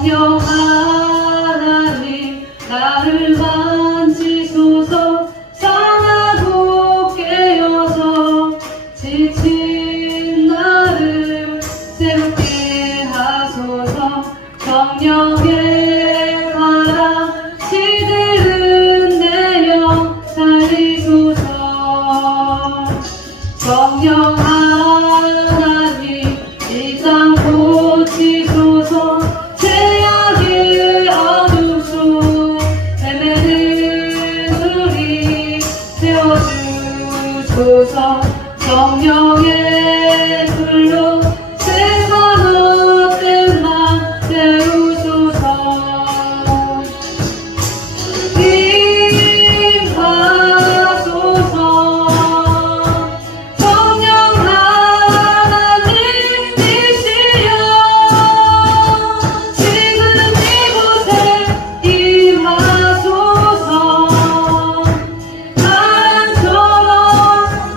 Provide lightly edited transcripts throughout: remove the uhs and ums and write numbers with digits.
성령 하나님 나를 만지소서. 상하고 깨어서 지친 나를 새롭게 하소서. 성령의 바람 시들은 내 영 살리소서. 성령 하나님 이 땅 고치소서. 죄악의 어둠 속 헤매는 우리 세워주소서. 성령의 불로 세상 헛된 맘 태우소서. 임하소서. 성령 하나님이시여 지금 이곳에 임하소서. 바람처럼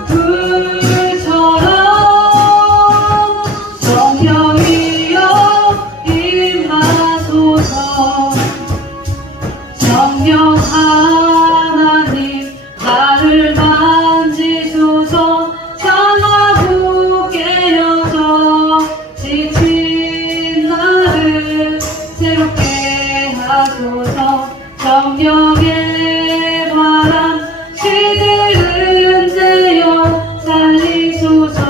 불처럼 성령이여 임하소서. 성령 하나님 나를 만지소서. 상하고 깨어서 지친 나를 새롭게 하소서. 성령의 바람 시들은 제 영 살리소서.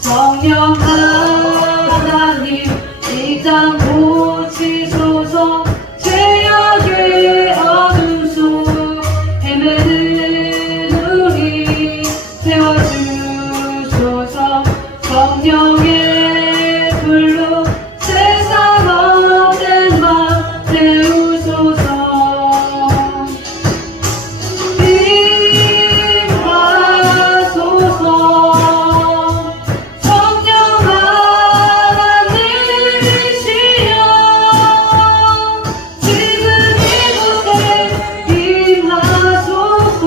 성령 하나님 이 땅 고치소서. 죄악의 어둠 속 헤매는 우리 세워주소서. 성령의 불로 세상 헛된 맘 태우소서. 임하소서. 성령 하나님이시여 지금 이곳에 임하소서.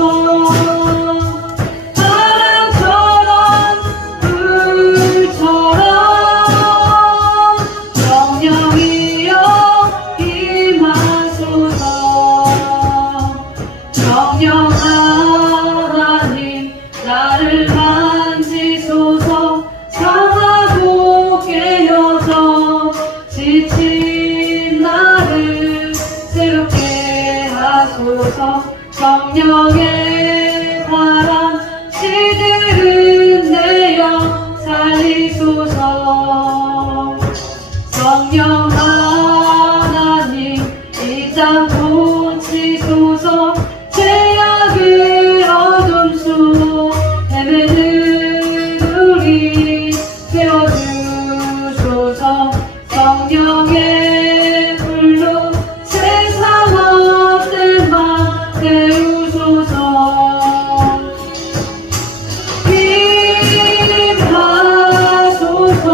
바람처럼 불처럼 성령이여 임하소서. 성령 하나님 나를 만지소서. 상하고 깨어서 지친 나를 새롭게 하소서. 성령의 바람 시들은 내 영 살리소서. 성령 하나님 이 땅 고치소서. 죄악의 어둠 속 헤매는 우리 세워주소서. 성령의 불로 세상 헛된 맘 태우소서. 임하소서.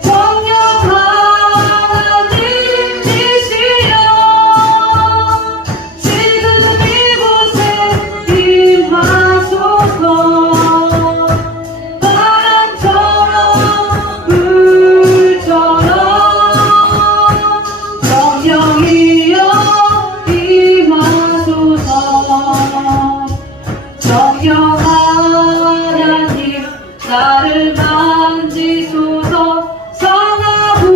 성령 하나님이시여 지금 이곳에 임하소서. 바람처럼 불처럼 성령이여 임하소서. 성령 하나님 나를 만지소서. 상하고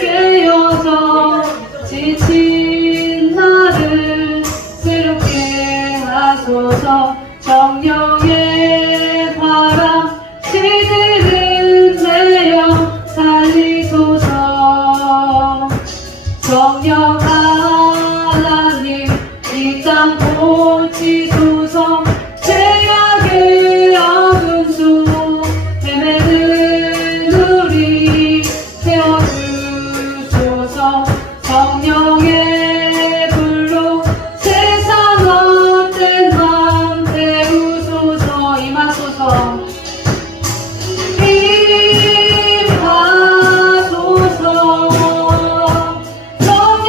깨어서 지친 나를 새롭게 하소서. 성령의 바람 시들은 내 영 살리소서. 성령 하나님 이 땅 고치소서. 죄악의 어둠 속 헤매는 우리 세워주소서. 성령의 불로 세상 헛된 맘 태우소서. 임하소서. 임하소서. 성령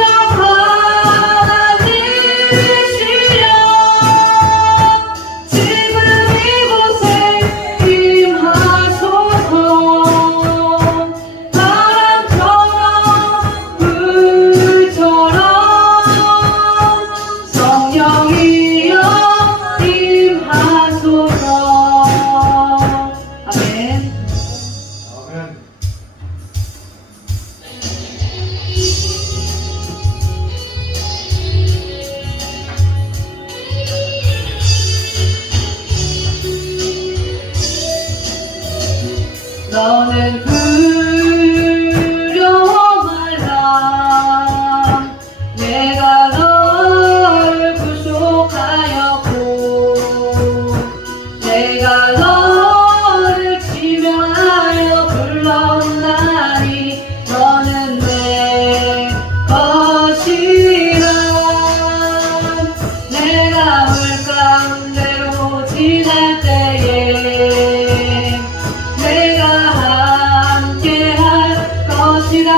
것이다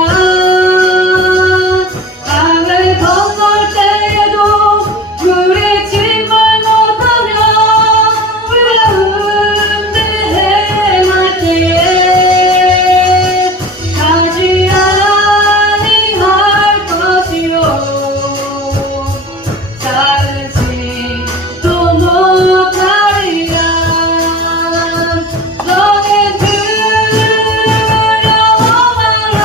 강을 건널 때에도 물에 침을 못하며 가운데 행할 때에 가지 아니할 것이요 자르지도 못하리라 너는 두려워 말라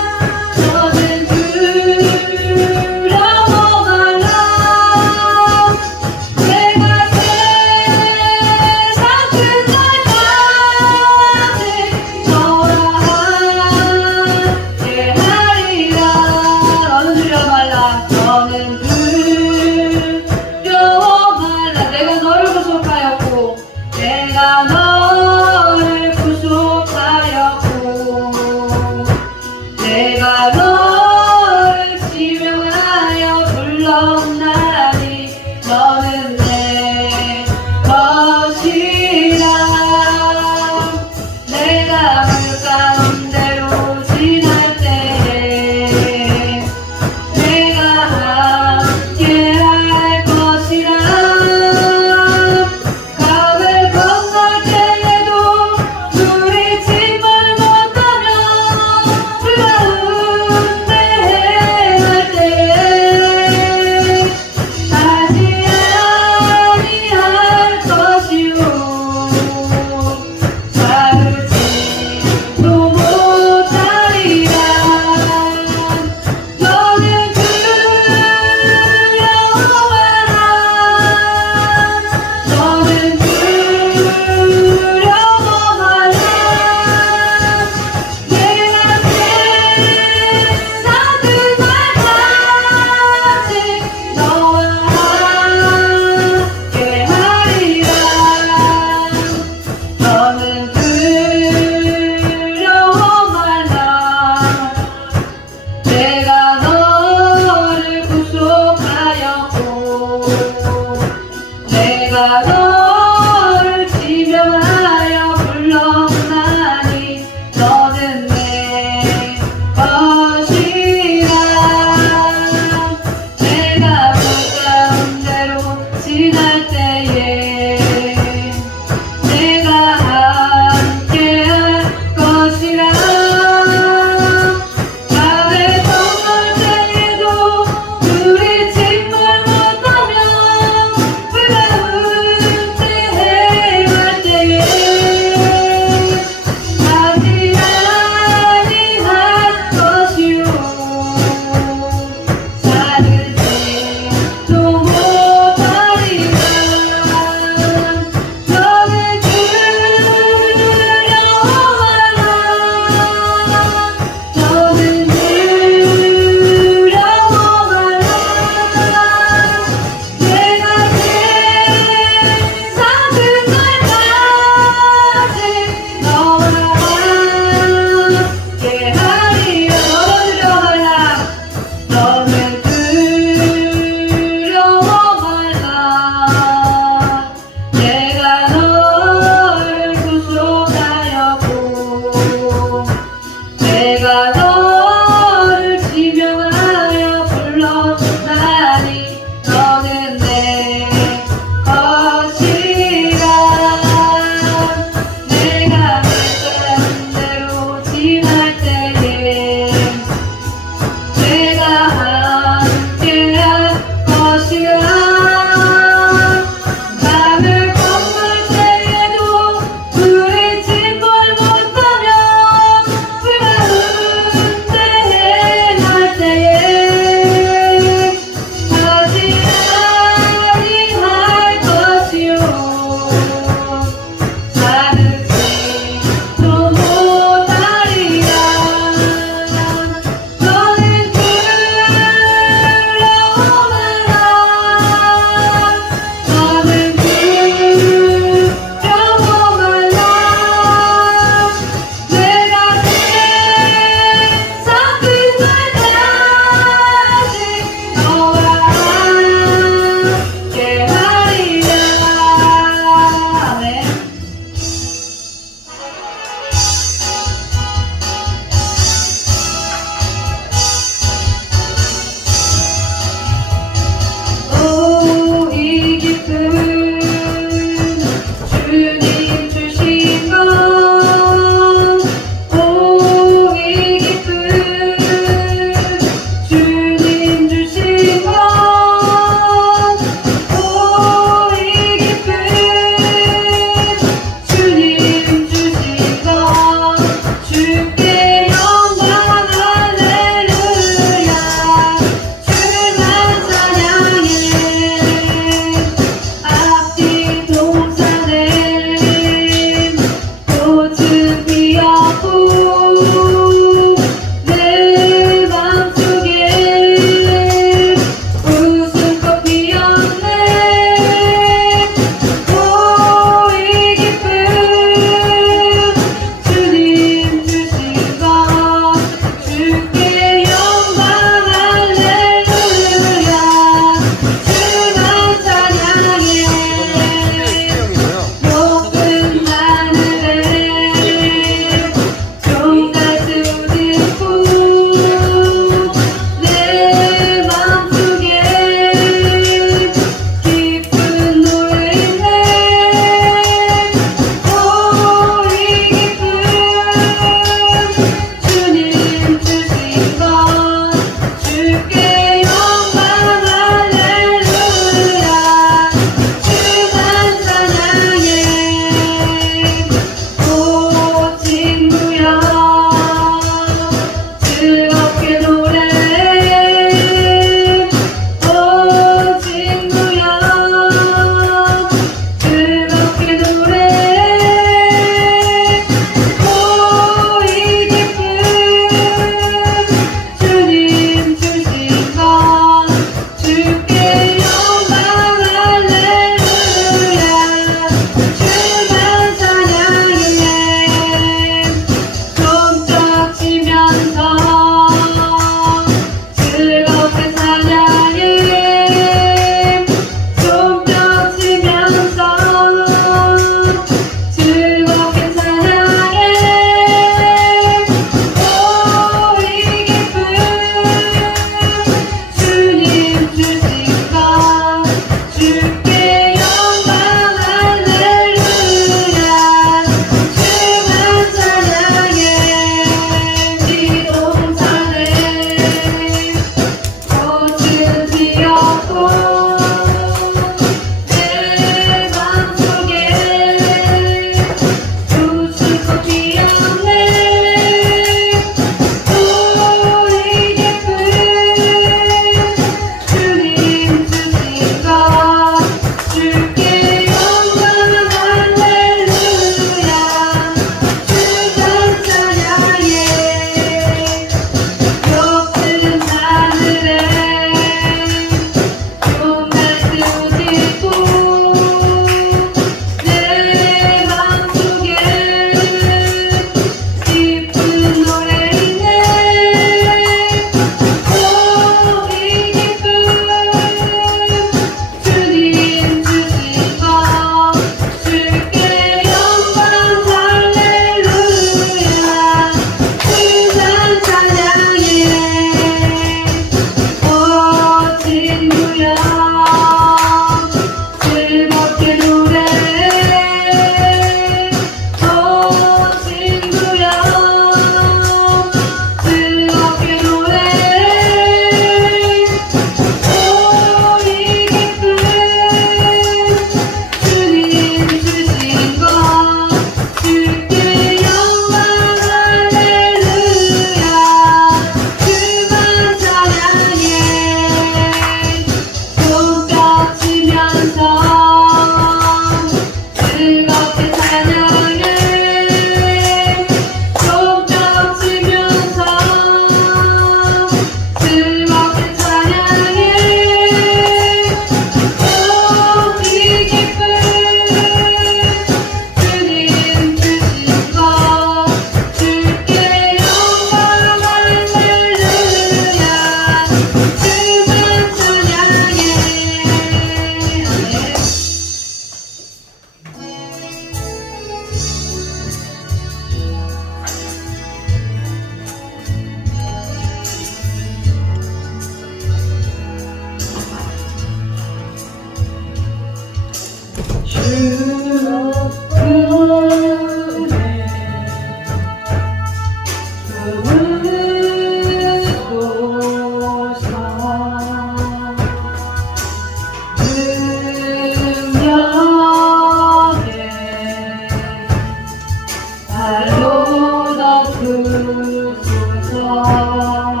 주옵소서.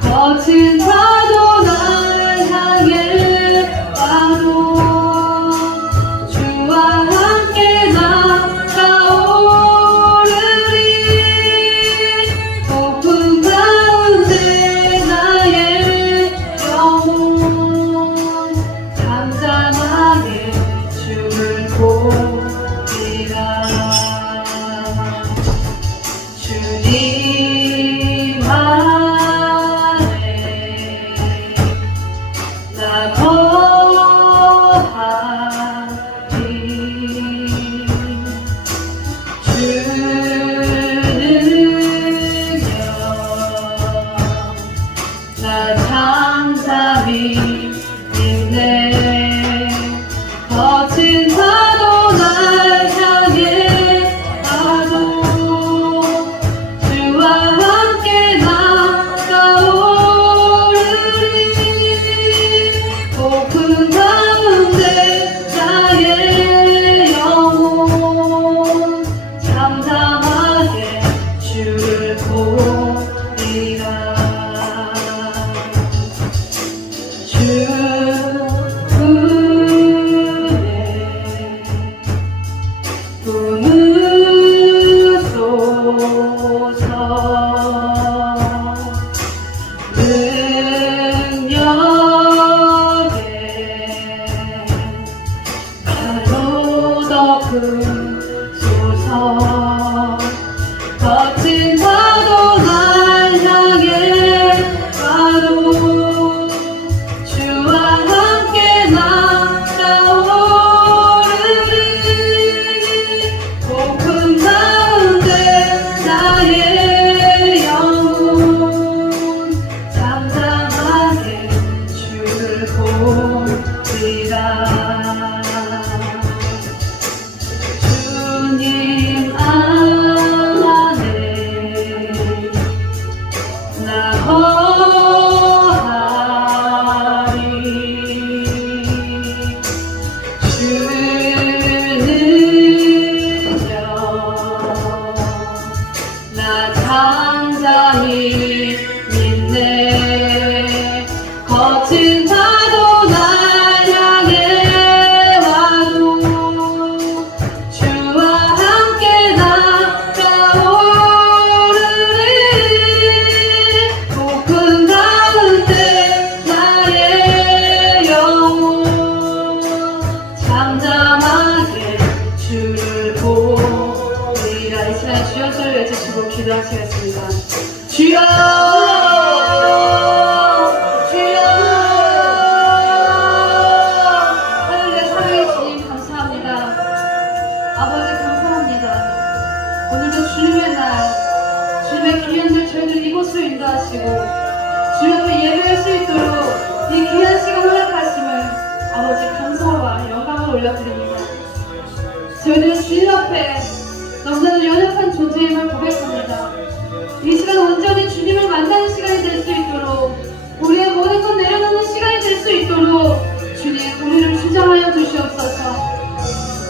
거친 파도 나를 향해 와도 주와 함께 나아오르리. 폭풍 가운데 나의 영혼 잠잠하게 주를 보리라. 주님 안에 나 거하리. 주는요 나 잠잠히 있네. 거친 파도 날 향해 와도 주와 함께 나아오르리. 폭풍 가운데 나의 영혼 잠잠하게 주를 보리라. 주 은혜 부으소서. 능력에 바로 덮으소서. 거친 파도 날 향해 와도 주와 함께 나아오르리. 폭풍 가운데 나의 영혼 잠잠하게 주를 보리라. 주님 안에 나 거하리. 주는요 나 잠잠히 믿네. 거친 파도 날 향해 와도 주와 함께 나아오르리. 폭풍 가운데 나의 영혼 잠잠하게 주를 보리라. 이 시간 주여 소리 외치시고 기도하시겠습니다. 주여 주여. 하늘의 살아계신 주님 감사합니다. 아버지 감사합니다. 오늘도 주님의 날, 주님의 귀한들 저희들 이곳으로 인도하시고 주님 앞에 예배할 수 있도록 이 귀한 시간 허락하심을 아버지 감사와 영광을 올려드립니다. 저희들은 주님 앞에 너무나도 연약한 존재임을 고백합니다. 이 시간 온전히 주님을 만나는 시간이 될 수 있도록, 우리의 모든 것 내려놓는 시간이 될 수 있도록 주님 우리를 주장하여 주시옵소서.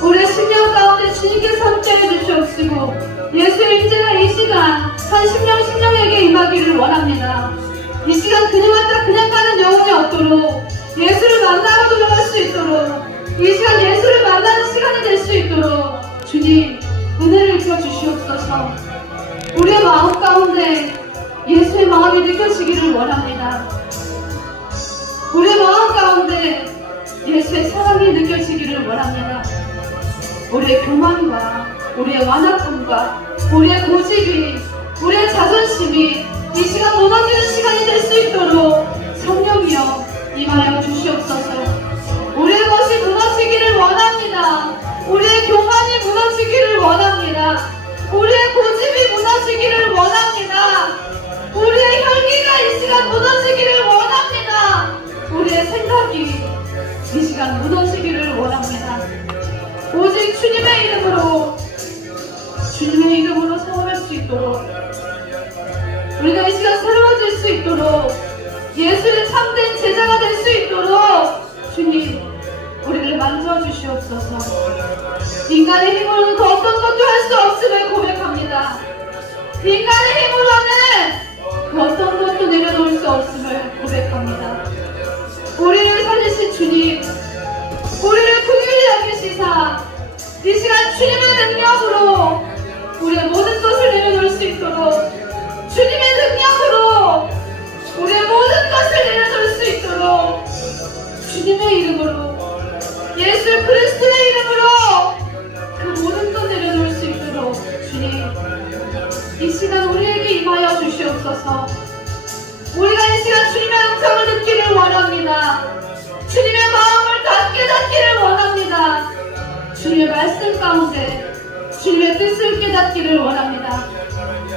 우리의 심령 가운데 주님께서 함께해 주시옵시고 예수의 임재가 이 시간 한 심령에게 임하기를 원합니다. 이 시간 그냥 왔다 그냥 가는 영혼이 없도록 예수를 만나고 돌아갈 수 있도록, 이 시간 예수를 만나는 시간이 될 수 있도록 주님 은혜를 주어 주시옵소서. 우리의 마음 가운데 예수의 마음이 느껴지기를 원합니다. 우리의 마음 가운데 예수의 사랑이 느껴지기를 원합니다. 우리의 교만과 우리의 완악함과 우리의 고집이, 우리의 자존심이 이 시간 무너지는 시간이 될 수 있도록 성령이여 임하여 주시옵소서. 우리의 것이 무너지기를 원합니다. 우리의 교만이 무너지기를 원합니다. 우리의 고집이 무너지기를 원합니다. 우리의 혈기가 이 시간 무너지기를 원합니다. 우리의 생각이 이 시간 무너지기를 원합니다. 오직 주님의 이름으로 사용할 수 있도록, 우리가 이 시간 새로워질 수 있도록, 예수의 참된 제자가 될 수 있도록 주님 우리를 만져주시옵소서. 인간의 힘으로는 그 어떤 것도 할 수 없음을 고백합니다. 인간의 힘으로는 주님의 이름으로, 예수 그리스도의 이름으로 그 모든 것 내려놓을 수 있도록 주님, 이 시간 우리에게 임하여 주시옵소서. 우리가 이 시간 주님의 음성을 듣기를 원합니다. 주님의 마음을 다 깨닫기를 원합니다. 주님의 말씀 가운데 주님의 뜻을 깨닫기를 원합니다.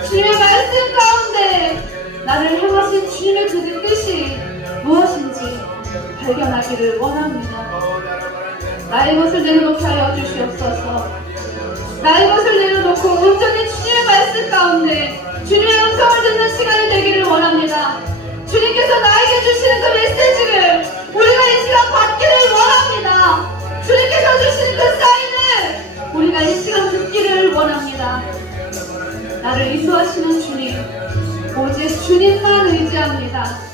주님의 말씀 가운데 나를 향하신 주님의 그 뜻이 무엇인지 발견하기를 원합니다. 나의 것을 내려놓게 하여 주시옵소서. 나의 것을 내려놓고 온전히 주님의 말씀 가운데 주님의 음성을 듣는 시간이 되기를 원합니다. 주님께서 나에게 주시는 그 메시지를 우리가 이 시간 받기를 원합니다. 주님께서 주시는 그 사인을 우리가 이 시간 듣기를 원합니다. 나를 인도하시는 주님, 오직 주님만 의지합니다.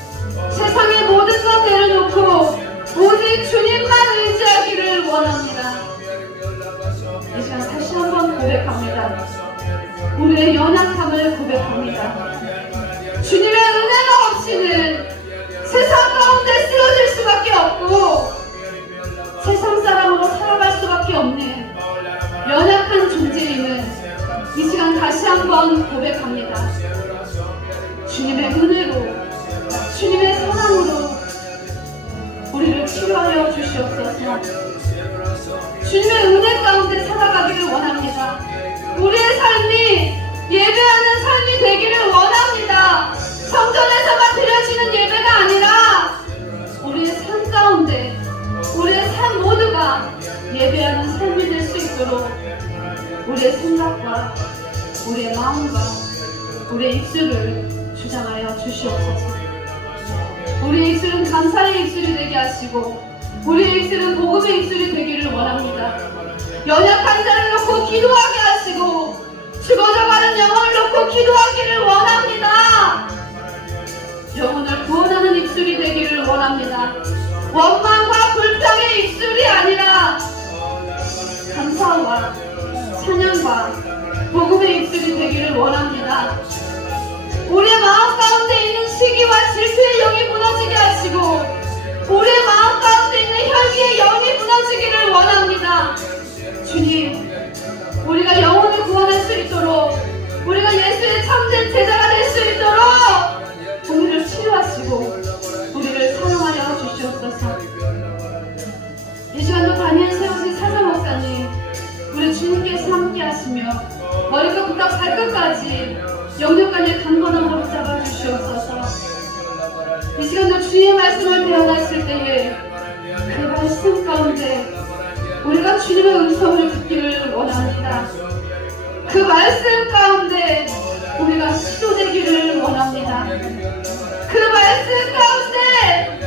세상의 모든 것 내려놓고 오직 주님만 의지하기를 원합니다. 이 시간 다시 한번 고백합니다. 우리의 연약함을 고백합니다. 주님의 은혜가 없이는 세상 가운데 쓰러질 수밖에 없고 세상 사람으로 살아갈 수밖에 없는 연약한 존재임을 이 시간 다시 한번 고백합니다. 주님의 은혜로, 주님의 사랑으로 우리를 치료하여 주시옵소서. 주님의 은혜 가운데 살아가기를 원합니다. 우리의 삶이 예배하는 삶이 되기를 원합니다. 성전에서만 드려지는 예배가 아니라 우리의 삶 가운데 우리의 삶 모두가 예배하는 삶이 될 수 있도록 우리의 생각과 우리의 마음과 우리의 입술을 주장하여 주시옵소서. 우리의 입술은 감사의 입술이 되게 하시고 우리의 입술은 복음의 입술이 되기를 원합니다. 연약한 자를 놓고 기도하게 하시고 죽어져가는 영혼을 놓고 기도하기를 원합니다. 영혼을 구원하는 입술이 되기를 원합니다. 원망과 불평의 입술이 아니라 감사와 찬양과 복음의 입술이 되기를 원합니다. 우리의 마음 가운데 있는 시기와 질투의 영이 무너지게 하시고 우리의 마음 가운데 있는 혈기의 영이 무너지기를 원합니다. 주님, 우리가 영혼을 구원할 수 있도록 우리가 예수의 참된 제자가 될 수 있도록 우리를 치유하시고 우리를 사용하여 주시옵소서. 이 시간도 다니엘 세우신 사사 목사님, 우리 주님께서 함께 하시며 머리끝부터 발끝까지 영육간의 강건함으로 잡아 주시옵소서. 이 시간도 주의 말씀을 배워놨을 때에 그 말씀 가운데 우리가 주님의 음성을 듣기를 원합니다. 그 말씀 가운데 우리가 시도되기를 원합니다. 그 말씀 가운데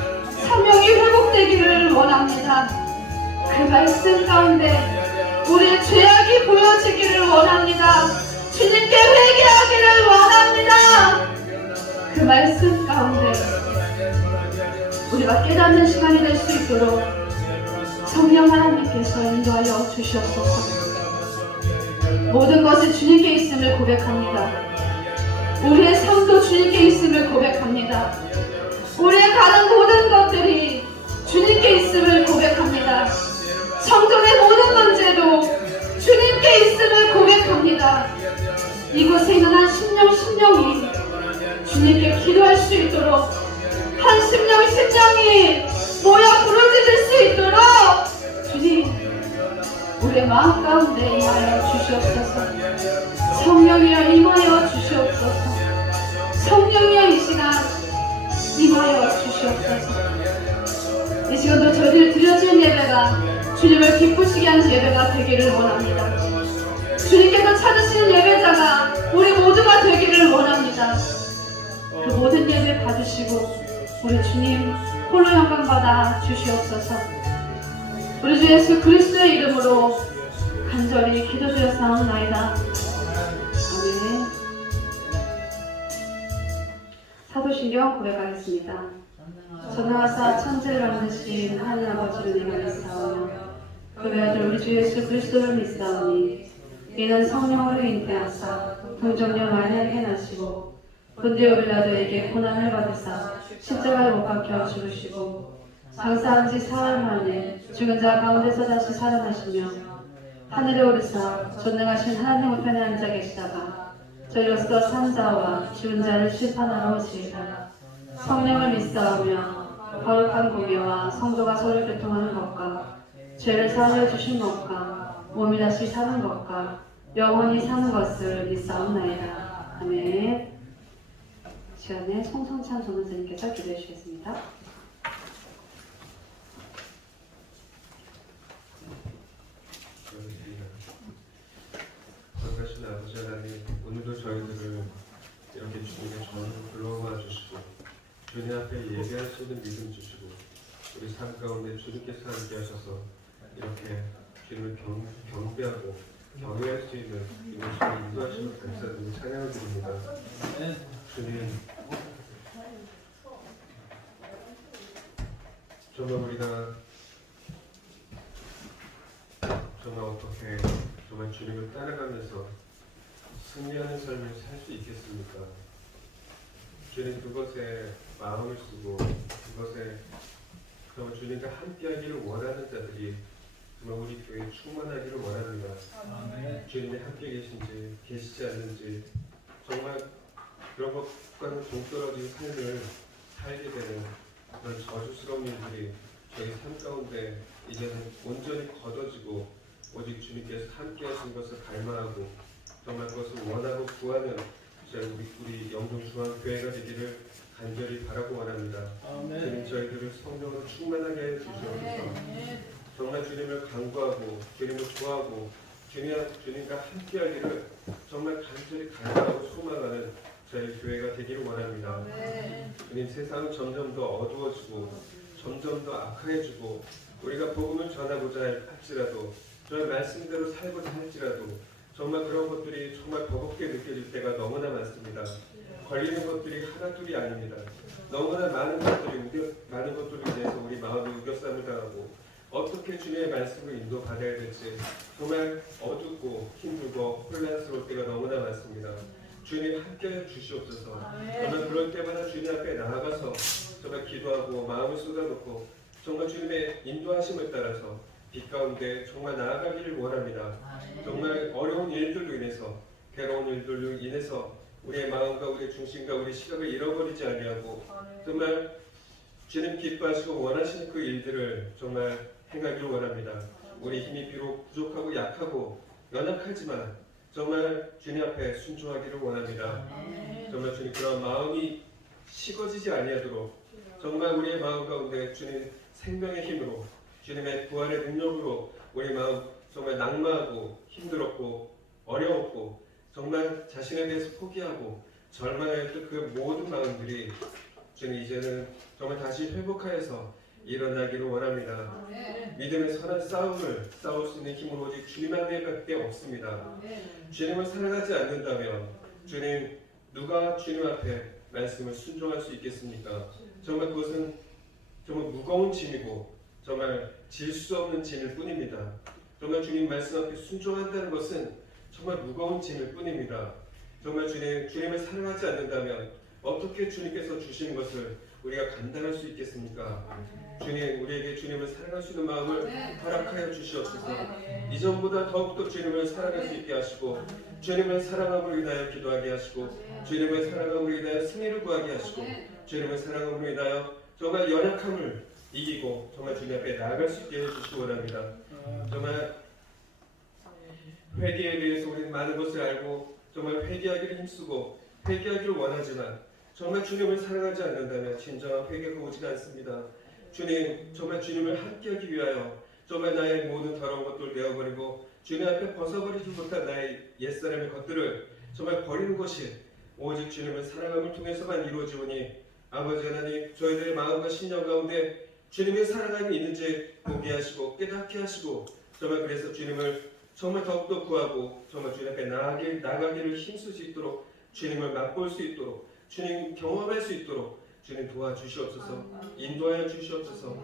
사명이 회복되기를 원합니다. 그 말씀 가운데 우리의 죄악이 보여지기를 원합니다. 주님께 회개하기를 원합니다. 그 말씀 가운데 우리가 깨닫는 시간이 될 수 있도록 성령 하나님께서 인도하여 주시옵소서. 모든 것이 주님께 있음을 고백합니다. 우리의 삶도 주님께 있음을 고백합니다. 우리의 가는 모든 것들이 주님께 있음을 고백합니다. 성전의 모든 문제도 주님께 있음을 고백합니다. 이곳에 있는 한 심령이 주님께 기도할 수 있도록 한 심령이 모여 부르짖을 수 있도록 주님, 우리의 마음 가운데 임하여 주시옵소서. 성령이여 임하여 주시옵소서. 성령이여 이 시간 임하여 주시옵소서. 이 시간도 저희들 드려진 예배가 주님을 기쁘시게 하는 예배가 되기를 원합니다. 주님께서 찾으시는 예배자가 우리 모두가 되기를 원합니다. 그 모든 예배 받으시고 우리 주님 홀로 영광 받아 주시옵소서. 우리 주 예수 그리스도의 이름으로 간절히 기도드렸사옵나이다. 아멘. 사도신경 고백하겠습니다. 전능하사 천지를 만드신 하나님 아버지를 내가 그 외아들 우리 주 예수 그리스도를 믿사오니 이는 성령으로 잉태하사 동정녀 마리아에게 나시고 본디오 빌라도에게 고난을 받으사 십자가에 못 박혀 죽으시고 장사한 지 사흘 만에 죽은 자 가운데서 다시 살아나시며 하늘에 오르사 전능하신 하나님 우편에 앉아 계시다가 저희로서 산 자와 죽은 자를 심판하러 오시리라. 성령을 믿사오며 거룩한 공예와 성도가 서로 교통하는 것과 죄를 사하여 주신 것과 몸이 다시 사는 것과 영원히 사는 것을 믿사옵나이다. 아멘. 시간에 송성찬 전도사님께서 기도해 주시겠습니다. 거룩하신 아버지 하나님, 오늘도 저희들을 이렇게 주님의 전으로 불러와 주시고 주님 앞에 예배할 수 있는 믿음 주시고 우리 삶 가운데 주님께서 함께 하셔서 이렇게 주님을 경배하고 경외할 수 있는 이것을 인도하시는 감사드리고 찬양을 드립니다. 주님, 정말 우리가 정말 어떻게 정말 주님을 따라가면서 승리하는 삶을 살 수 있겠습니까? 주님, 그것에 마음을 쓰고 그것에 정말 주님과 함께하기를 원하는 자들이 정말 우리 교회에 충만하기를 원합니다. 주님이 함께 계신지 계시지 않는지 정말 그런 것과는 동떨어진 삶을 살게 되는 그런 저주스러운 일들이 저희 삶 가운데 이제는 온전히 걷어지고 오직 주님께서 함께 하신 것을 갈망하고 정말 그것을 원하고 구하는 우리 영동중앙교회가 되기를 간절히 바라고 원합니다. 주님, 저희들을 성령으로 충만하게 해주시옵소서. 정말 주님을 간구하고 주님을 좋아하고 주님과 함께하기를 정말 간절히 갈망하고 소망하는 저희 교회가 되기를 원합니다. 주님, 세상은 점점 더 어두워지고 점점 더 악해지고 우리가 복음을 전하고자 할지라도 저의 말씀대로 살고자 할지라도 정말 그런 것들이 정말 버겁게 느껴질 때가 너무나 많습니다. 걸리는 것들이 하나둘이 아닙니다. 너무나 많은 것들로 인해서 우리 마음이 우겨싸움을 당하고 어떻게 주님의 말씀을 인도받아야 될지 정말 어둡고 힘들고 혼란스러울 때가 너무나 많습니다. 주님, 함께해 주시옵소서. 정말 그럴 때마다 주님 앞에 나아가서 정말 기도하고 마음을 쏟아놓고 정말 주님의 인도하심을 따라서 빛 가운데 정말 나아가기를 원합니다. 정말 어려운 일들로 인해서 괴로운 일들로 인해서 우리의 마음과 우리의 중심과 우리의 시각을 잃어버리지 아니하고 정말 주님 기뻐하시고 원하시는 그 일들을 정말 행하기를 원합니다. 우리 힘이 비록 부족하고 약하고 연약하지만 정말 주님 앞에 순종하기를 원합니다. 정말 주님, 그런 마음이 식어지지 아니하도록 정말 우리의 마음 가운데 주님 생명의 힘으로 주님의 부활의 능력으로 우리 마음 정말 낙마하고 힘들었고 어려웠고 정말 자신에 대해서 포기하고 절망했던 그 모든 마음들이 주님 이제는 정말 다시 회복하여서 일어나기를 원합니다. 믿음의 선한 싸움을 싸울 수 있는 힘은 오직 주님 안에밖에 없습니다. 주님을 사랑하지 않는다면 주님, 누가 주님 앞에 말씀을 순종할 수 있겠습니까? 정말 그것은 정말 무거운 짐이고 정말 질 수 없는 짐일 뿐입니다. 정말 주님 말씀 앞에 순종한다는 것은 정말 무거운 짐일 뿐입니다. 정말 주님을 사랑하지 않는다면 어떻게 주님께서 주신 것을 우리가 감당할 수 있겠습니까? 주님, 우리에게 주님을 사랑할 수 있는 마음을 허락하여 주시옵소서. 이전보다 더욱더 주님을 사랑할 수 있게 하시고 주님을 사랑함으로 인하여 기도하게 하시고 주님을 사랑함으로 인하여 승리를 구하게 하시고 주님을 사랑함으로 인하여 정말 연약함을 이기고 정말 주님 앞에 나아갈 수 있게 해주시기 원합니다. 정말 회개에 대해서 우리는 많은 것을 알고 정말 회개하기를 힘쓰고 회개하기를 원하지만 정말 주님을 사랑하지 않는다면 진정한 회개가 오지가 않습니다. 주님, 정말 주님을 함께하기 위하여 정말 나의 모든 더러운 것들을 내어버리고 주님 앞에 벗어버리지 못한 나의 옛사람의 것들을 정말 버리는 것이 오직 주님을 사랑함을 통해서만 이루어지오니 아버지 하나님, 저희들의 마음과 심령 가운데 주님의 사랑함이 있는지 보게 하시고 깨닫게 하시고 정말 그래서 주님을 정말 더욱더 구하고 정말 주님 앞에 나아가기를 힘쓸 수 있도록 주님을 맛볼 수 있도록 주님 경험할 수 있도록 주님 도와주시옵소서. 인도하여 주시옵소서.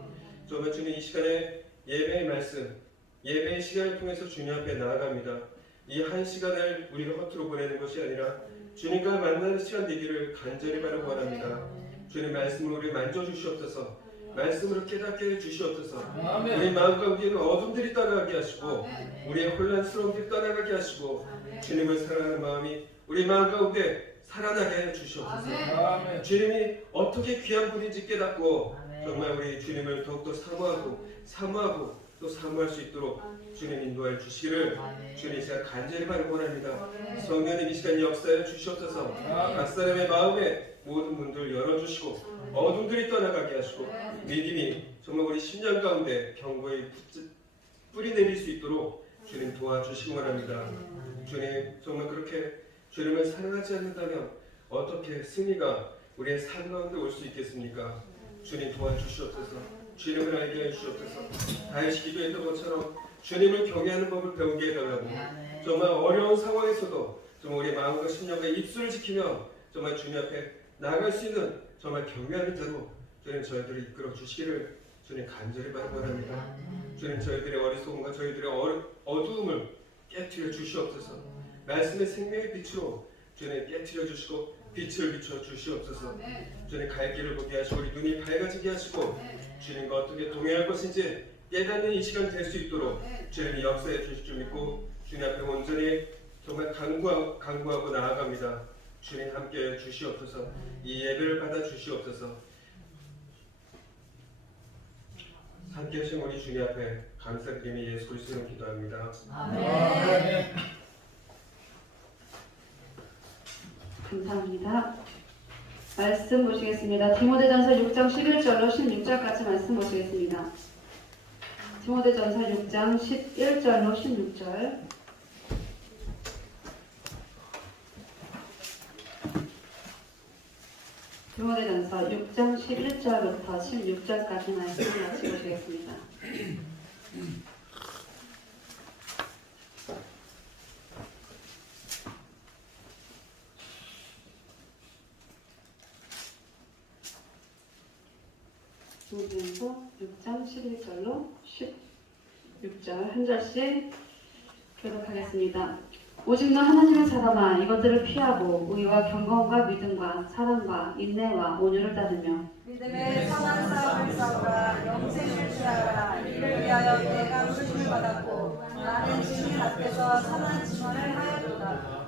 정말 주님 이 시간에 예배의 말씀, 예배의 시간을 통해서 주님 앞에 나아갑니다. 이 한 시간을 우리가 허투루 보내는 것이 아니라 주님과 만나는 시간 되기를 간절히 바라고 원합니다. 주님 말씀으로 우리 만져주시옵소서. 말씀으로 깨닫게 해 주시옵소서. 아멘. 우리 마음 가운데 있는 어둠들이 떠나가게 하시고 우리의 혼란스러운 길 떠나가게 하시고 주님을 사랑하는 마음이 우리 마음 가운데 살아나게 해 주시옵소서. 아멘. 주님이 어떻게 귀한 분인지 깨닫고 정말 우리 주님을 더욱더 사모하고 또 사모할 수 있도록 주님 인도하여 주시기를 주님 제가 간절히 바라봅니다. 성령님 이 시간 역사해 주시옵소서. 각 사람의 마음에 모든 문들을 열어주시고 어둠들이 떠나가게 하시고 믿음이 정말 우리 심령 가운데 경고의 뿌리 내릴 수 있도록 주님 도와주시기 원합니다. 주님 정말 그렇게 주님을 사랑하지 않는다면 어떻게 승리가 우리의 삶 가운데 올 수 있겠습니까? 주님 도와주시옵소서. 주님을 알게 해주시옵소서. 다윗이 기도했던 것처럼 주님을 경외하는 법을 배우게 해달라고 정말 어려운 상황에서도 정말 우리 마음과 심령과 입술을 지키며 정말 주님 앞에 나아갈 수 있는 정말 경외하는 자로 주님 저희들을 이끌어 주시기를 주님 간절히 바랍니다. 주님 저희들의 어리석음과 저희들의 어두움을 깨트려 주시옵소서. 말씀의 생명의 빛으로 주님 깨트려 주시고 빛을 비춰 주시옵소서. 주님 갈 길을 보게 하시고 우리 눈이 밝아지게 하시고 주님과 어떻게 동행할 것인지 깨닫는 이 시간 될 수 있도록 주님이 역사해 주실 줄 믿고 주님 앞에 온전히 정말 간구하고 나아갑니다. 주님 함께 주시옵소서. 이 예배를 받아 주시옵소서. 함께 하신 우리 주님 앞에 감사드리며 예수 그리스도로 기도합니다. 아멘. 감사합니다. 말씀 보시겠습니다. 디모데전서 6장 11절로 16절까지 말씀 보시겠습니다. 디모데전서 6장 11절로 16절. 디모데전서 6장 11절부터 16절까지 말씀을 같이 보시겠습니다. 디모데전서 6장 11절로 16절 한 절씩 교독하겠습니다. 오직 너 하나님의 사람아 이것들을 피하고 의와 경건과 믿음과 사랑과 인내와 온유를 따르며 믿음의 선한 싸움을 싸우라. 영생을 취하라. 이를 위하여 내가 부르심을 받았고 나는 주님 앞에서 선한 증언을 하였도다.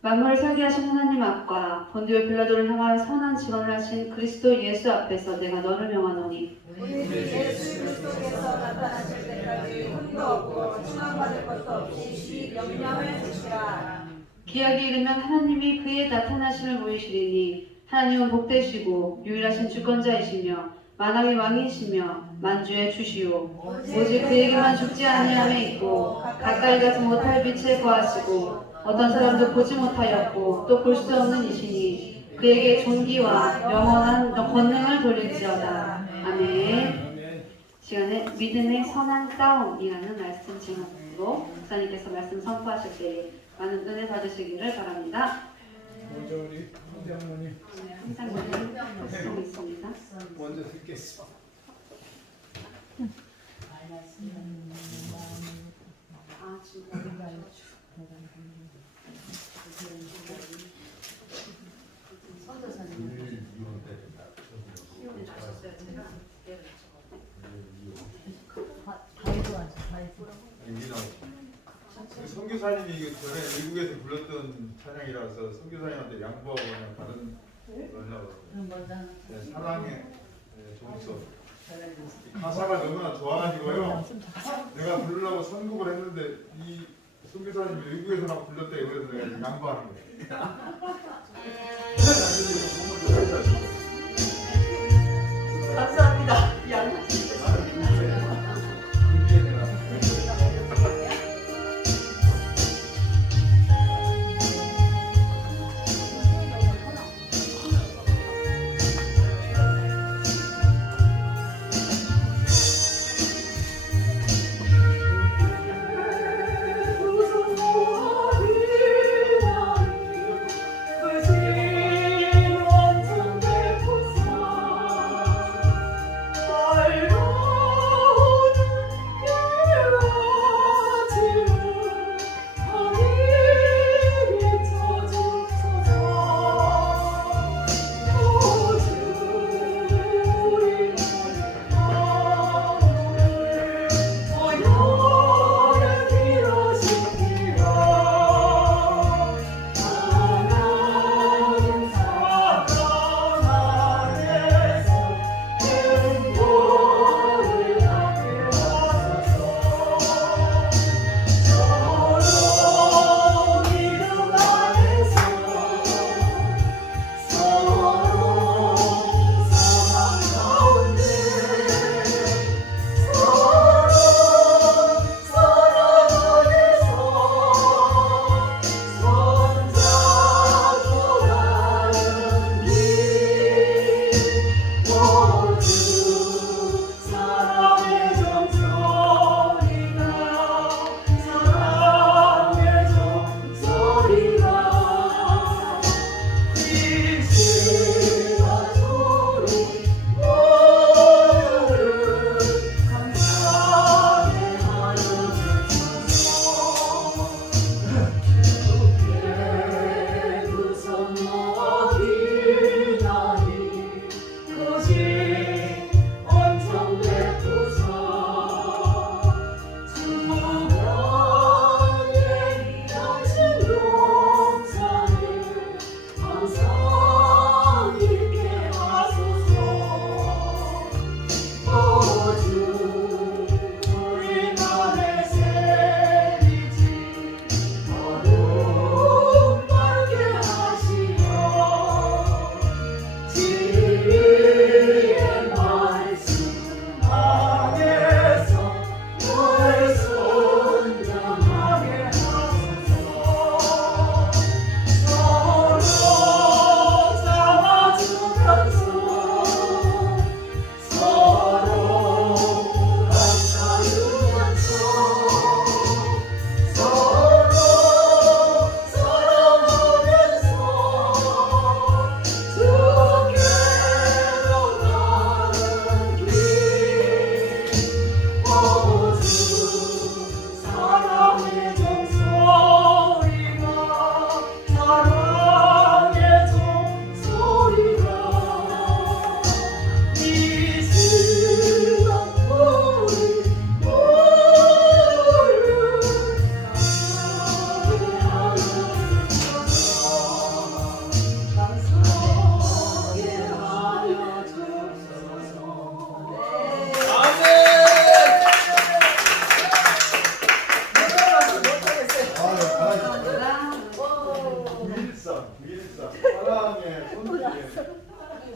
만물을 설계하신 하나님 앞과 본디오 빌라도를 향하여 선한 증언을 하신 그리스도 예수 앞에서 내가 너를 명하노니 우리 주 예수 그리스도께서 나타나실 때까지 흠도 없고 추앙받을 것도 없이 명령을 지키라. 기약이 이르면 하나님이 그의 나타나심을 보이시리니 하나님은 복되시고 유일하신 주권자이시며 만왕의 왕이시며 만주의 주시오 오직 그에게만 죽지 아니함에 있고 가까이 가지 못할 빛에 거하시고 어떤 사람도 보지 못하였고 또 볼 수 없는 이시니 그에게 존귀와 영원한 권능을 돌릴지어다. 아멘. 시간에 믿음의 선한 싸움이라는 말씀 제목으로 목사님께서 말씀 선포하실 때 많은 은혜 받으시기를 바랍니다. 먼저 우리 황장모님 네, 항상 많은 박수 있습니다. 먼저 듣겠습니다. 아, 지금 가셨어요. 제가 선교사님이 이거 전에 외국에서 불렀던 찬양이라서 선교사님한테 양보하고 그냥 받은 거냐고. 네, 사랑의 종소. 가사가 너무나 좋아가지고요. 내가 부르려고 선곡을 했는데 이 선교사님이 외국에서만 불렀대. 그래서 내가 양보하는 거예요. 감사합니다. 부지런히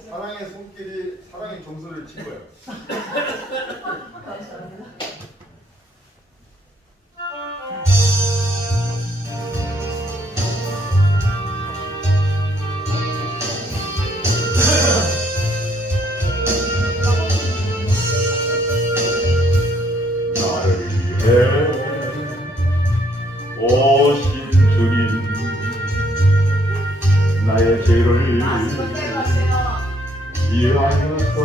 사랑의 손길이 사랑의 정서를 친 거예요. 나를 위해 오신 주님, 나의 죄를 위하여서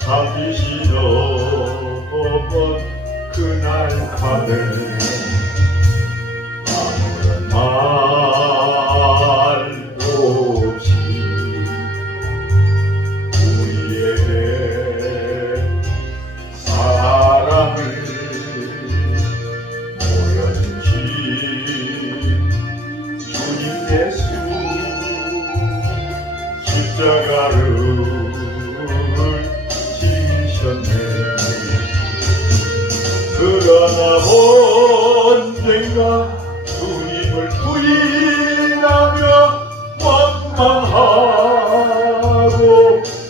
삼키시던 그날 밤에 아무런 말도 없이 우리에게 사랑을 보여주신 주님 예수, 십자가를 지으셨네. 그러나 언젠가 주님을 부인하며 원망하고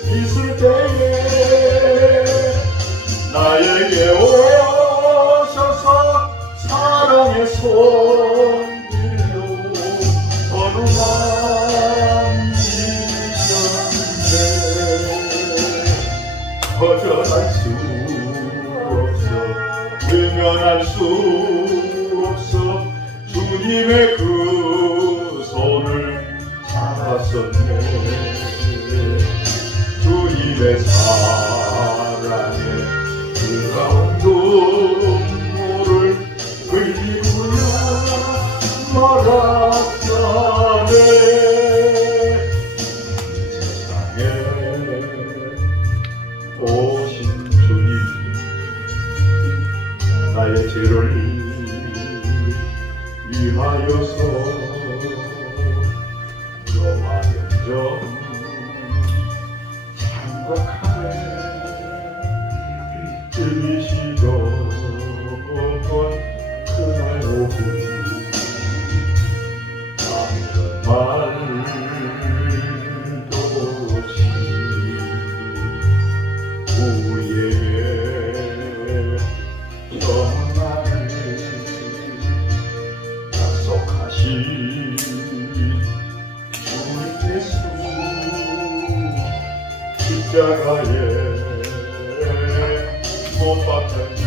있을 때에 나에게 오셔서 사랑의 손길로 어루만지셨네. 거절할 수 없어, 외면할 수 없어, 주님의 그 손을 잡았었네. 주님의 사랑에 뜨거운 눈물을 흘리고야 말았다네. 세상에 오신 주님, 나의 죄를 위하여서 너와 영정 장박하네. 들리시던 그날 오후 아무런 말도 없이 우리에게 전화를 약속하신 주님 예수, 십자가에 못 박혔네.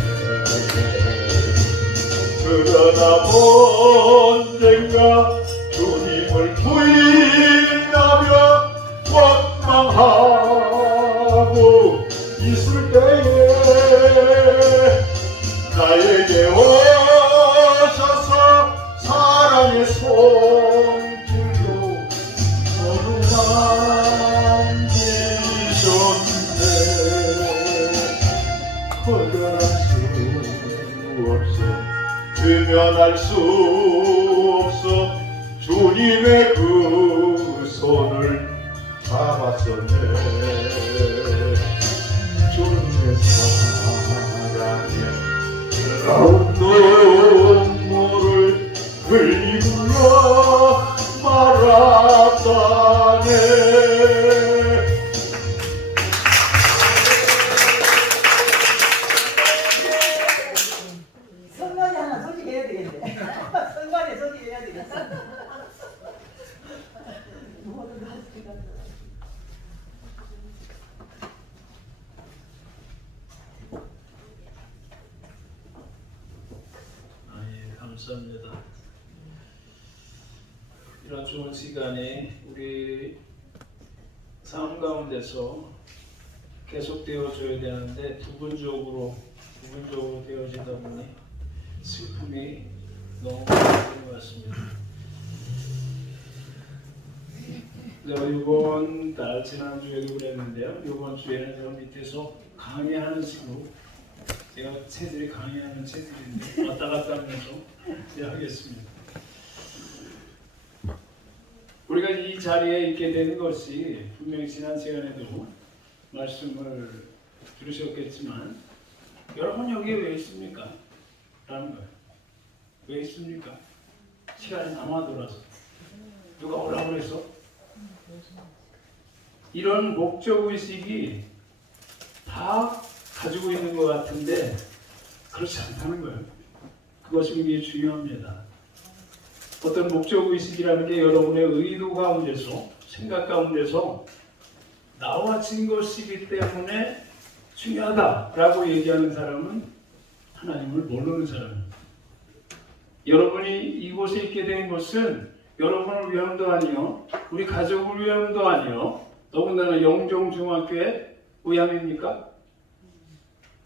그러나 언젠가 주님을 부인하며 원망하고 있을 때에 나에게 오셔서 사랑의 손길로 어루만지셨네. 거절할 수 없어, 외면할 수 없어, 주님의 그 손을 잡았었네. 주님의 사랑에 뜨거운 눈물을 흘리며 말았다네. 선관위 하나 소식해야 되겠네. 선관위 소식해야 되겠어. 모든 다 소식한다. 예, 감사합니다. 이런 좋은 시간이 우리 삶 가운데서 계속되어줘야 되는데 부분적으로 되어지다 보니 슬픔이 너무 많은 것 같습니다. 이번 달 지난주에도 그랬는데요. 이번 주에는 저 밑에서 강의하는 식으로 제가 체질이 강의하는 체질인데 왔다 갔다 하면서 하겠습니다. 우리가 이 자리에 있게 되는 것이 분명히 지난 시간에도 말씀을 들으셨겠지만 여러분 여기에 왜 있습니까? 거예요. 왜 있습니까? 시간이 남아돌아서. 누가 오라고 그래서? 이런 목적의식이 다 가지고 있는 것 같은데 그렇지 않다는 거예요. 그것이 굉장히 중요합니다. 어떤 목적의식이라는 게 여러분의 의도 가운데서, 생각 가운데서 나와진 것이기 때문에 중요하다라고 얘기하는 사람은 하나님을 모르는 사람입니다. 여러분이 이곳에 있게 된 것은 여러분을 위함도 아니요, 우리 가족을 위함도 아니요, 더군다나 영종중학교의 위함입니까?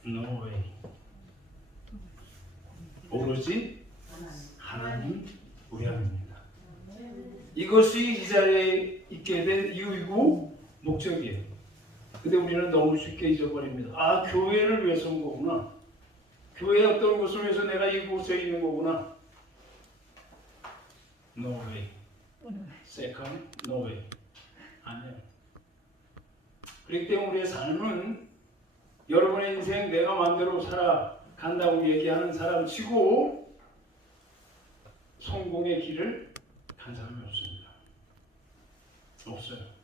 No way. 오로지 하나님 위함입니다. 이것이 이 자리에 있게 된 이유이고 목적이에요. 근데 우리는 너무 쉽게 잊어버립니다. 아, 교회를 위해서 온 거구나. 교회 어떤 것을 위해서 내가 이곳에 있는 거구나. No way. Second, no way. 아니에요. 그렇기 때문에 우리의 삶은 여러분의 인생 내가 마음대로 살아간다고 얘기하는 사람 치고 성공의 길을 간 사람이 없습니다. 없어요.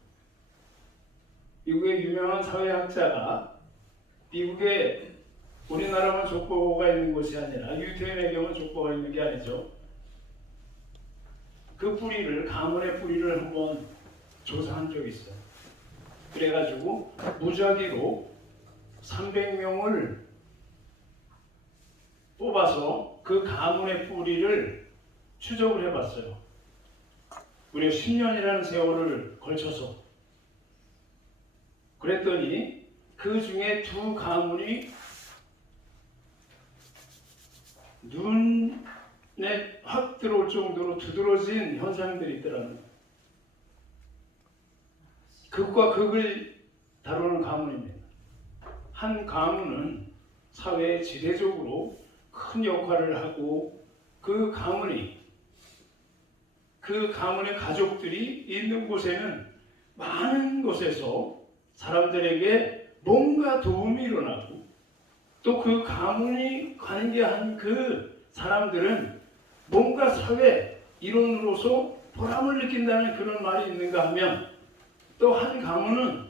미국의 유명한 사회학자가 미국에 우리나라만 족보가 있는 것이 아니라 유태인에게만 족보가 있는 게 아니죠. 그 뿌리를, 가문의 뿌리를 한번 조사한 적이 있어요. 그래가지고 무작위로 300명을 뽑아서 그 가문의 뿌리를 추적을 해봤어요. 무려 10년이라는 세월을 걸쳐서. 그랬더니 그 중에 두 가문이 눈에 확 들어올 정도로 두드러진 현상들이 있더라고요. 극과 극을 다루는 가문입니다. 한 가문은 사회에 지대적으로 큰 역할을 하고 그 가문의 가족들이 있는 곳에는 많은 곳에서 사람들에게 뭔가 도움이 일어나고 또 그 가문이 관계한 그 사람들은 뭔가 사회 일원으로서 보람을 느낀다는 그런 말이 있는가 하면 또 한 가문은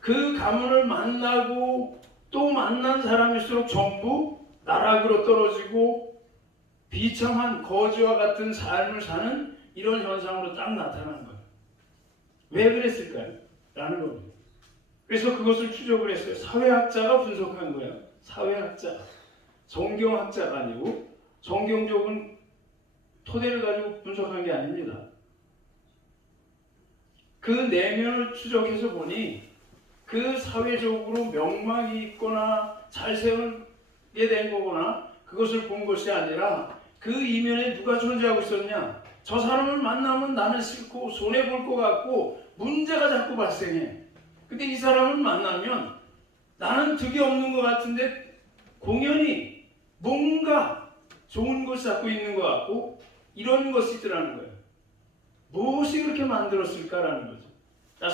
그 가문을 만나고 또 만난 사람일수록 전부 나락으로 떨어지고 비참한 거지와 같은 삶을 사는 이런 현상으로 딱 나타난 거예요. 왜 그랬을까요? 라는 겁니다. 그래서 그것을 추적을 했어요. 사회학자가 분석한 거예요. 사회학자. 성경학자가 아니고 성경적인 토대를 가지고 분석한 게 아닙니다. 그 내면을 추적해서 보니 그 사회적으로 명망이 있거나 잘 세우게 된 거거나 그것을 본 것이 아니라 그 이면에 누가 존재하고 있었냐. 저 사람을 만나면 나는 싫고 손해볼 것 같고 문제가 자꾸 발생해. 근데 이 사람을 만나면 나는 득이 없는 것 같은데 공연히 뭔가 좋은 것이 자꾸 있는 것 같고 이런 것이 있더라는 거예요. 무엇이 그렇게 만들었을까라는 거죠.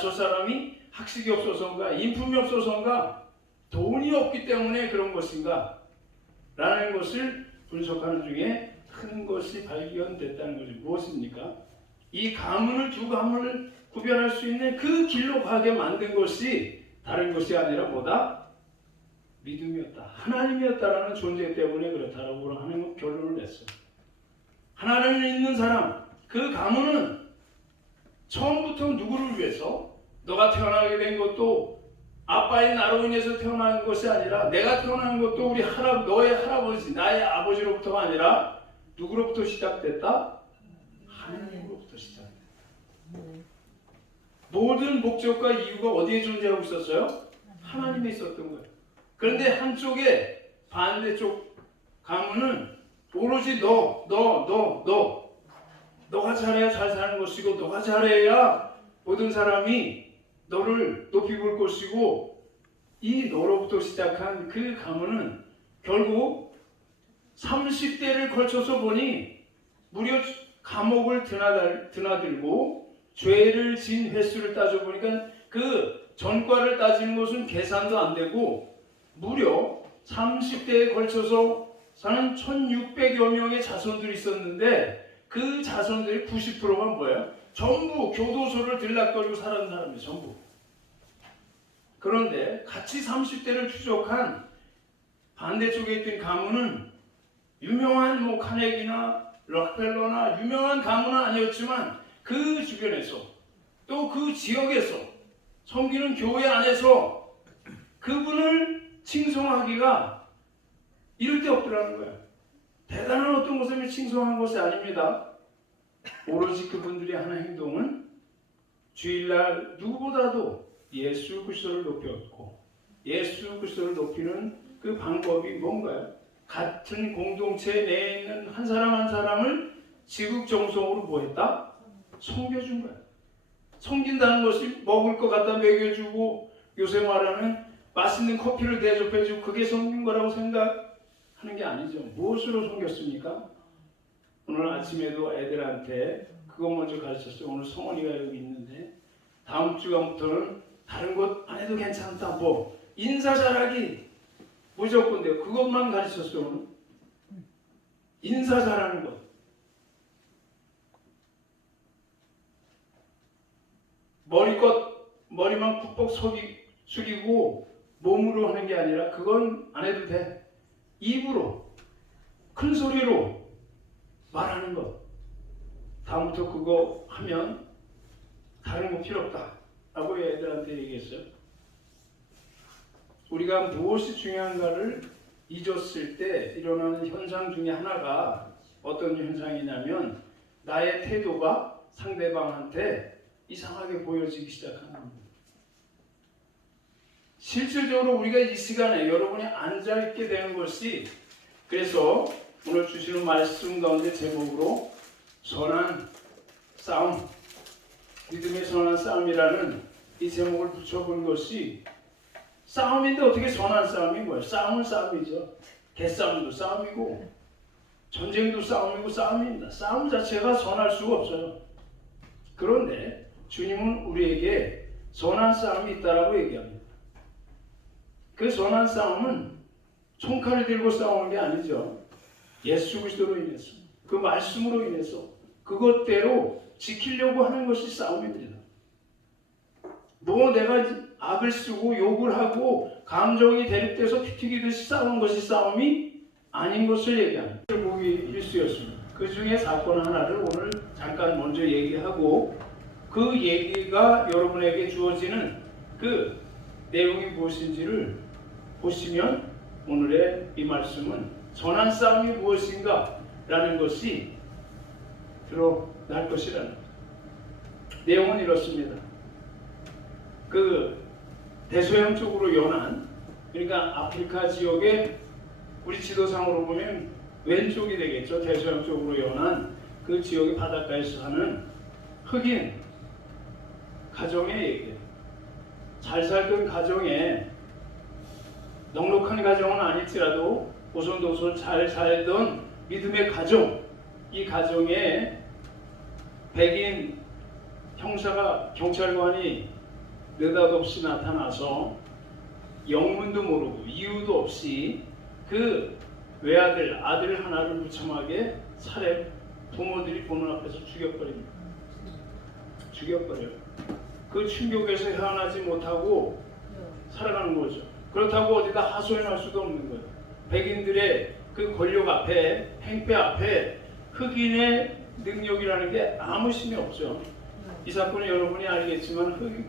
저 사람이 학식이 없어서인가 인품이 없어서인가 돈이 없기 때문에 그런 것인가 라는 것을 분석하는 중에 큰 것이 발견됐다는 거죠. 무엇입니까? 이 가문을 두 가문을 구별할 수 있는 그 길로 가게 만든 것이 다른 것이 아니라 뭐다? 믿음이었다. 하나님이었다라는 존재 때문에 그렇다라고 하는 결론을 냈어요. 하나님을 믿는 사람, 그 가문은 처음부터 누구를 위해서 너가 태어나게 된 것도 아빠인 나로 인해서 태어난 것이 아니라 내가 태어난 것도 우리 너의 할아버지, 나의 아버지로부터가 아니라 누구로부터 시작됐다? 하나님으로부터 시작됐다. 모든 목적과 이유가 어디에 존재하고 있었어요? 하나님에 있었던 거예요. 그런데 한쪽에 반대쪽 가문은 오로지 너가 잘해야 잘 사는 것이고 너가 잘해야 모든 사람이 너를 높이 볼 것이고 이 너로부터 시작한 그 가문은 결국 30대를 걸쳐서 보니 무려 감옥을 드나들고 죄를 진 횟수를 따져보니까 그 전과를 따지는 것은 계산도 안 되고 무려 30대에 걸쳐서 사는 1600여 명의 자손들이 있었는데 그 자손들이 90%가 뭐예요? 전부 교도소를 들락거리고 살았는 사람이에요. 전부. 그런데 같이 30대를 추적한 반대쪽에 있던 가문은 유명한 뭐 카네기나 록펠러나 유명한 가문은 아니었지만 그 주변에서 또 그 지역에서 섬기는 교회 안에서 그분을 칭송하기가 이럴 데 없더라는 거예요. 대단한 어떤 것을 칭송한 것이 아닙니다. 오로지 그분들이 하는 행동은 주일날 누구보다도 예수 그리스도를 높였고 예수 그리스도를 높이는 그 방법이 뭔가요? 같은 공동체 내에 있는 한 사람 한 사람을 지극정성으로 뭐했다? 섬겨준 거야. 섬긴다는 것이 먹을 것 갖다 먹여주고 요새 말하는 맛있는 커피를 대접해주고 그게 섬긴 거라고 생각하는 게 아니죠. 무엇으로 섬겼습니까? 오늘 아침에도 애들한테 그거 먼저 가르쳤어요. 오늘 성원이가 여기 있는데 다음 주간부터는 다른 것 안 해도 괜찮다. 뭐 인사 잘하기 무조건 돼요. 그것만 가르쳤어요. 오늘. 인사 잘하는 것. 머리만 푹푹 숙이고 몸으로 하는 게 아니라 그건 안 해도 돼. 입으로 큰 소리로 말하는 것. 다음부터 그거 하면 다른 거 필요 없다 라고 애들한테 얘기했어요. 우리가 무엇이 중요한가를 잊었을 때 일어나는 현상 중에 하나가 어떤 현상이냐면 나의 태도가 상대방한테 이상하게 보여지기 시작하는 겁니다. 실질적으로 우리가 이 시간에 여러분이 앉아있게 되는 것이 그래서 오늘 주시는 말씀 가운데 제목으로 선한 싸움, 믿음의 선한 싸움이라는 이 제목을 붙여본 것이 싸움인데 어떻게 선한 싸움인 거예요? 싸움은 싸움이죠. 개싸움도 싸움이고 전쟁도 싸움이고 싸움입니다. 싸움 자체가 선할 수가 없어요. 그런데 주님은 우리에게 선한 싸움이 있다라고 얘기합니다. 그 선한 싸움은 총칼을 들고 싸우는 게 아니죠. 예수 그리스도로 인해서 그 말씀으로 인해서 그것대로 지키려고 하는 것이 싸움입니다. 뭐 내가 악을 쓰고 욕을 하고 감정이 대립돼서 피튀기듯이 싸우는 것이 싸움이 아닌 것을 얘기합니다. 보기 일수였습니다. 그 중에 사건 하나를 오늘 잠깐 먼저 얘기하고 그 얘기가 여러분에게 주어지는 그 내용이 무엇인지를 보시면 오늘의 이 말씀은 선한 싸움이 무엇인가 라는 것이 드러날 것이라는 거예요. 내용은 이렇습니다. 그 대서양 쪽으로 연한 그러니까 아프리카 지역의 우리 지도상으로 보면 왼쪽이 되겠죠. 대서양 쪽으로 연한 그 지역의 바닷가에서 사는 흑인 가정의 얘기예요. 잘 살던 가정에 넉넉한 가정은 아닐지라도 오손도손 잘 살던 믿음의 가정, 이 가정에 백인 형사가 경찰관이 느닷없이 나타나서 영문도 모르고 이유도 없이 그 외아들, 아들 하나를 무참하게 살해, 부모들이 보는 앞에서 죽여버립니다. 죽여버려요. 그 충격에서 헤어나지 못하고 살아가는 거죠. 그렇다고 어디다 하소연할 수도 없는 거예요. 백인들의 그 권력 앞에, 행패 앞에 흑인의 능력이라는 게 아무 힘이 없죠. 이 사건은 여러분이 알겠지만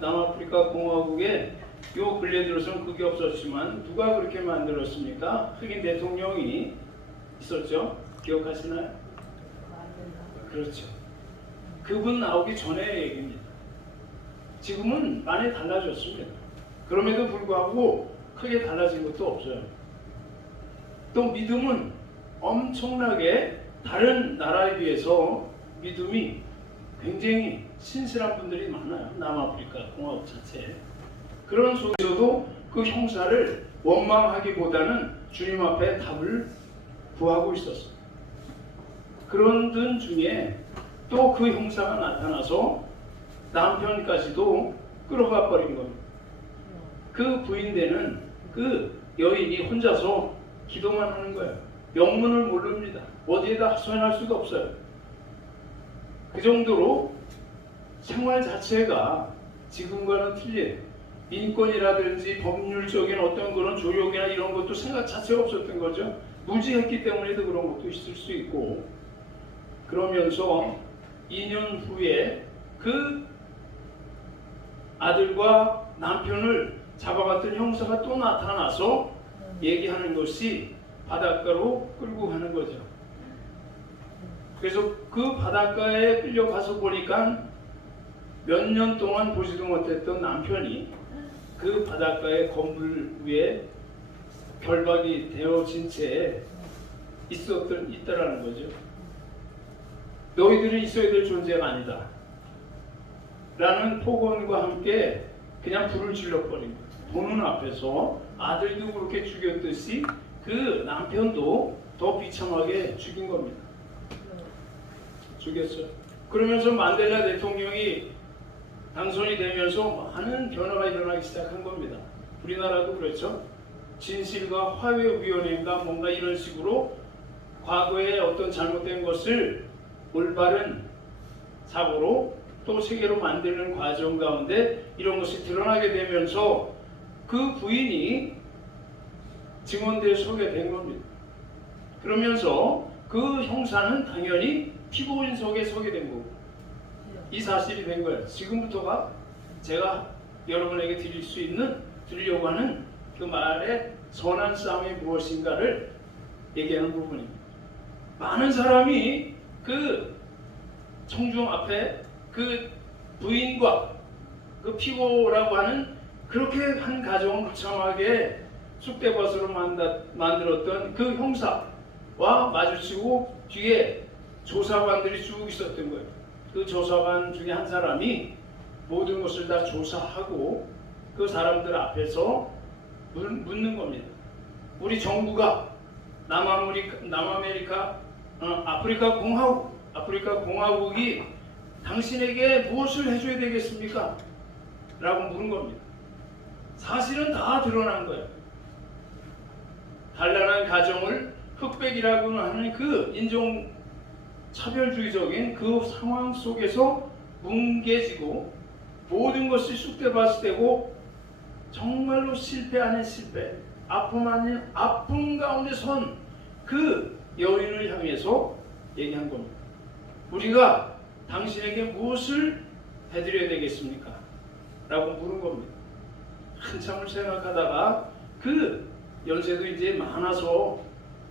남아프리카 공화국에 요 근래 들어서는 그게 없었지만 누가 그렇게 만들었습니까? 흑인 대통령이 있었죠. 기억하시나요? 그렇죠. 그분 나오기 전의 얘기입니다. 지금은 많이 달라졌습니다. 그럼에도 불구하고 크게 달라진 것도 없어요. 또 믿음은 엄청나게 다른 나라에 비해서 믿음이 굉장히 신실한 분들이 많아요. 남아프리카 공화국 자체에. 그런 속에서도 그 형사를 원망하기보다는 주님 앞에 답을 구하고 있었어요. 그런 분 중에 또 그 형사가 나타나서 남편까지도 끌어가 버린 겁니다. 그 부인되는 그 여인이 혼자서 기도만 하는 거예요. 영문을 모릅니다. 어디에다 하소연할 수도 없어요. 그 정도로 생활 자체가 지금과는 틀린 민권이라든지 법률적인 어떤 그런 조력이나 이런 것도 생각 자체가 없었던 거죠. 무지했기 때문에도 그런 것도 있을 수 있고, 그러면서 2년 후에 그 아들과 남편을 잡아갔던 형사가 또 나타나서 얘기하는 것이 바닷가로 끌고 가는 거죠. 그래서 그 바닷가에 끌려가서 보니까 몇 년 동안 보지도 못했던 남편이 그 바닷가의 건물 위에 결박이 되어진 채 있다라는 거죠. 너희들은 있어야 될 존재가 아니다 라는 폭언과 함께 그냥 불을 질러버린 거예요. 보는 앞에서 아들도 그렇게 죽였듯이 그 남편도 더 비참하게 죽인 겁니다. 죽였어요. 그러면서 만델라 대통령이 당선이 되면서 많은 변화가 일어나기 시작한 겁니다. 우리나라도 그렇죠. 진실과 화해위원회인가 뭔가 이런 식으로 과거에 어떤 잘못된 것을 올바른 사고로 또 세계로 만드는 과정 가운데 이런 것이 드러나게 되면서 그 부인이 증언대에 서게 된 겁니다. 그러면서 그 형사는 당연히 피고인석에 서게 된 거고, 이 사실이 된 거예요. 지금부터가 제가 여러분에게 드리려고 하는 그 말의 선한 싸움이 무엇인가를 얘기하는 부분입니다. 많은 사람이 그 청중 앞에 그 부인과 그 피고라고 하는 그렇게 한 가정을 무참하게 쑥대밭으로 만들었던 그 형사와 마주치고 뒤에 조사관들이 쭉 있었던 거예요. 그 조사관 중에 한 사람이 모든 것을 다 조사하고 그 사람들 앞에서 묻는 겁니다. 우리 정부가 아프리카 공화국이 당신에게 무엇을 해줘야 되겠습니까? 라고 물은 겁니다. 사실은 다 드러난 거예요. 단란한 가정을 흑백이라고 하는 그 인종 차별주의적인 그 상황 속에서 뭉개지고 모든 것이 쑥대밭이 되고 정말로 실패 아닌 실패, 아픔 아닌 아픔 가운데 선 그 여인을 향해서 얘기한 겁니다. 우리가 당신에게 무엇을 해드려야 되겠습니까? 라고 물은 겁니다. 한참을 생각하다가 그 연세도 이제 많아서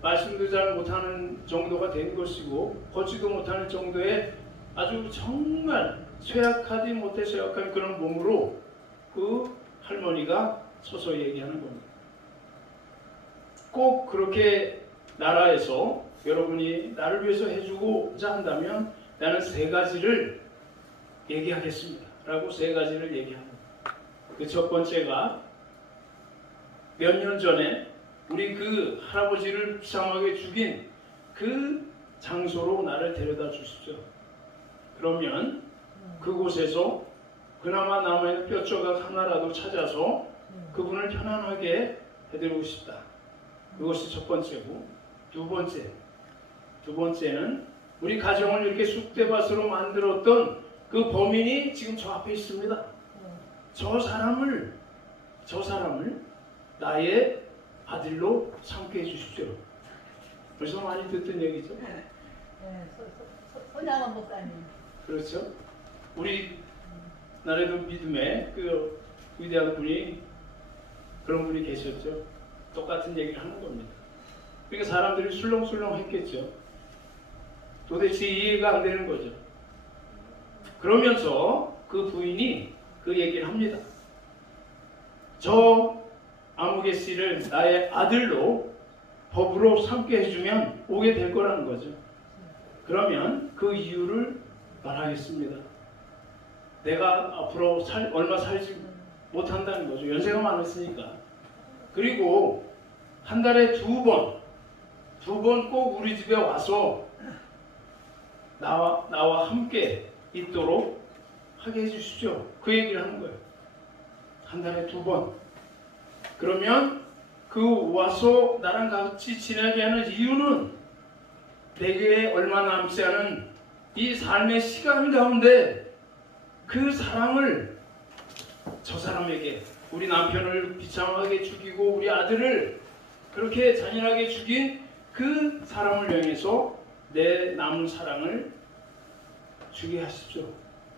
말씀도 잘 못하는 정도가 된 것이고 걷지도 못하는 정도의 아주 정말 쇠약하지 못해 쇠약한 그런 몸으로 그 할머니가 서서 얘기하는 겁니다. 꼭 그렇게 나라에서 여러분이 나를 위해서 해주고자 한다면 나는 3가지를 얘기하겠습니다 라고 3가지를 얘기합니다. 그 첫 번째가 몇 년 전에 우리 그 할아버지를 비참하게 죽인 그 장소로 나를 데려다 주십시오. 그러면 그곳에서 그나마 남아있는 뼈조각 하나라도 찾아서 그분을 편안하게 해드리고 싶다. 그것이 첫 번째고, 두 번째는 우리 가정을 이렇게 쑥대밭으로 만들었던 그 범인이 지금 저 앞에 있습니다. 저 사람을 나의 아들로 삼게 해주십시오. 벌써 많이 듣던 얘기죠? 손양원 목사님. 그렇죠? 우리 나라에도 믿음의 그 위대한 분이 그런 분이 계셨죠. 똑같은 얘기를 하는 겁니다. 그러니까 사람들이 술렁술렁 했겠죠. 도대체 이해가 안 되는 거죠. 그러면서 그 부인이 그 얘기를 합니다. 저 아무개 씨를 나의 아들로 법으로 삼게 해주면 오게 될 거라는 거죠. 그러면 그 이유를 말하겠습니다. 내가 앞으로 얼마 살지 못한다는 거죠. 연세가 많았으니까. 그리고 한 달에 2번 꼭 우리 집에 와서 나와 함께 있도록 하게 해주십시오. 그 얘기를 하는 거예요. 한 달에 2번. 그러면 그 와서 나랑 같이 지내게 하는 이유는 내게 얼마 남지 않은 이 삶의 시간 가운데 그 사랑을 저 사람에게, 우리 남편을 비참하게 죽이고 우리 아들을 그렇게 잔인하게 죽인 그 사람을 향해서 내 남은 사랑을 주게 하십시오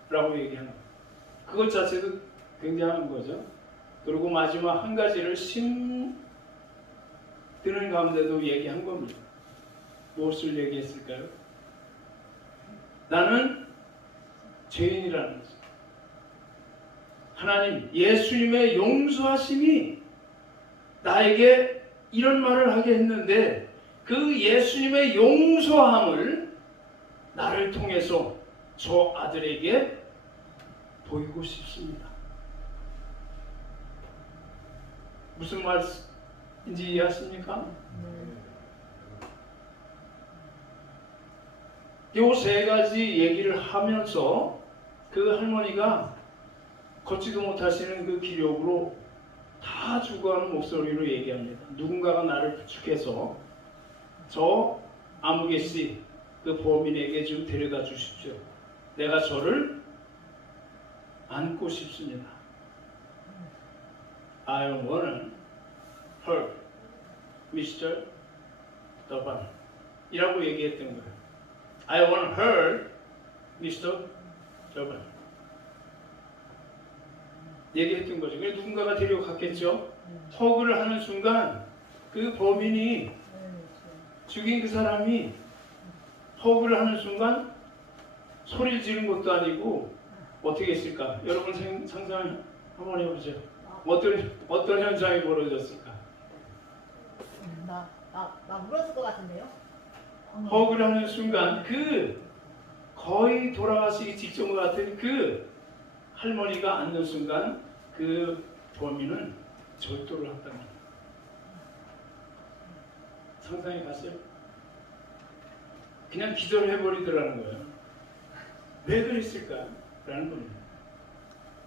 라고 얘기하는 거예요. 그것 자체도 굉장한 거죠. 그리고 마지막 한 가지를 드는 가운데도 얘기한 겁니다. 무엇을 얘기했을까요? 나는 죄인이라는 거죠. 하나님, 예수님의 용서하심이 나에게 이런 말을 하게 했는데 그 예수님의 용서함을 나를 통해서 저 아들에게 보이고 싶습니다. 무슨 말인지 이해하십니까? 요 세 가지 얘기를 하면서 그 할머니가 걷지도 못하시는 그 기력으로 다 죽어가는 목소리로 얘기합니다. 누군가가 나를 부축해서 저 아무개씨 그 범인에게 좀 데려다 주십시오. 내가 저를 안고 싶습니다. I want her, Mr. 더반 이라고 얘기했던 거예요. I want her, Mr. 더반 얘기했던 거죠. 그래서 누군가가 데려갔겠죠. 허그를 하는 순간 그 범인이 죽인 그 사람이 허그를 하는 순간 소리를 지른 것도 아니고 어떻게 했을까? 여러분 상상 한번 해보죠. 어떤 현상이 벌어졌을까? 나 물었을 것 같은데요? 허그를 하는 순간 그 거의 돌아가시기 직전 같은 그 할머니가 앉는 순간 그 범인은 절도를 했단 말이에요. 상상해 봤어요? 그냥 기절해버리더라는 거예요. 왜 그랬을까? 라는 겁니다.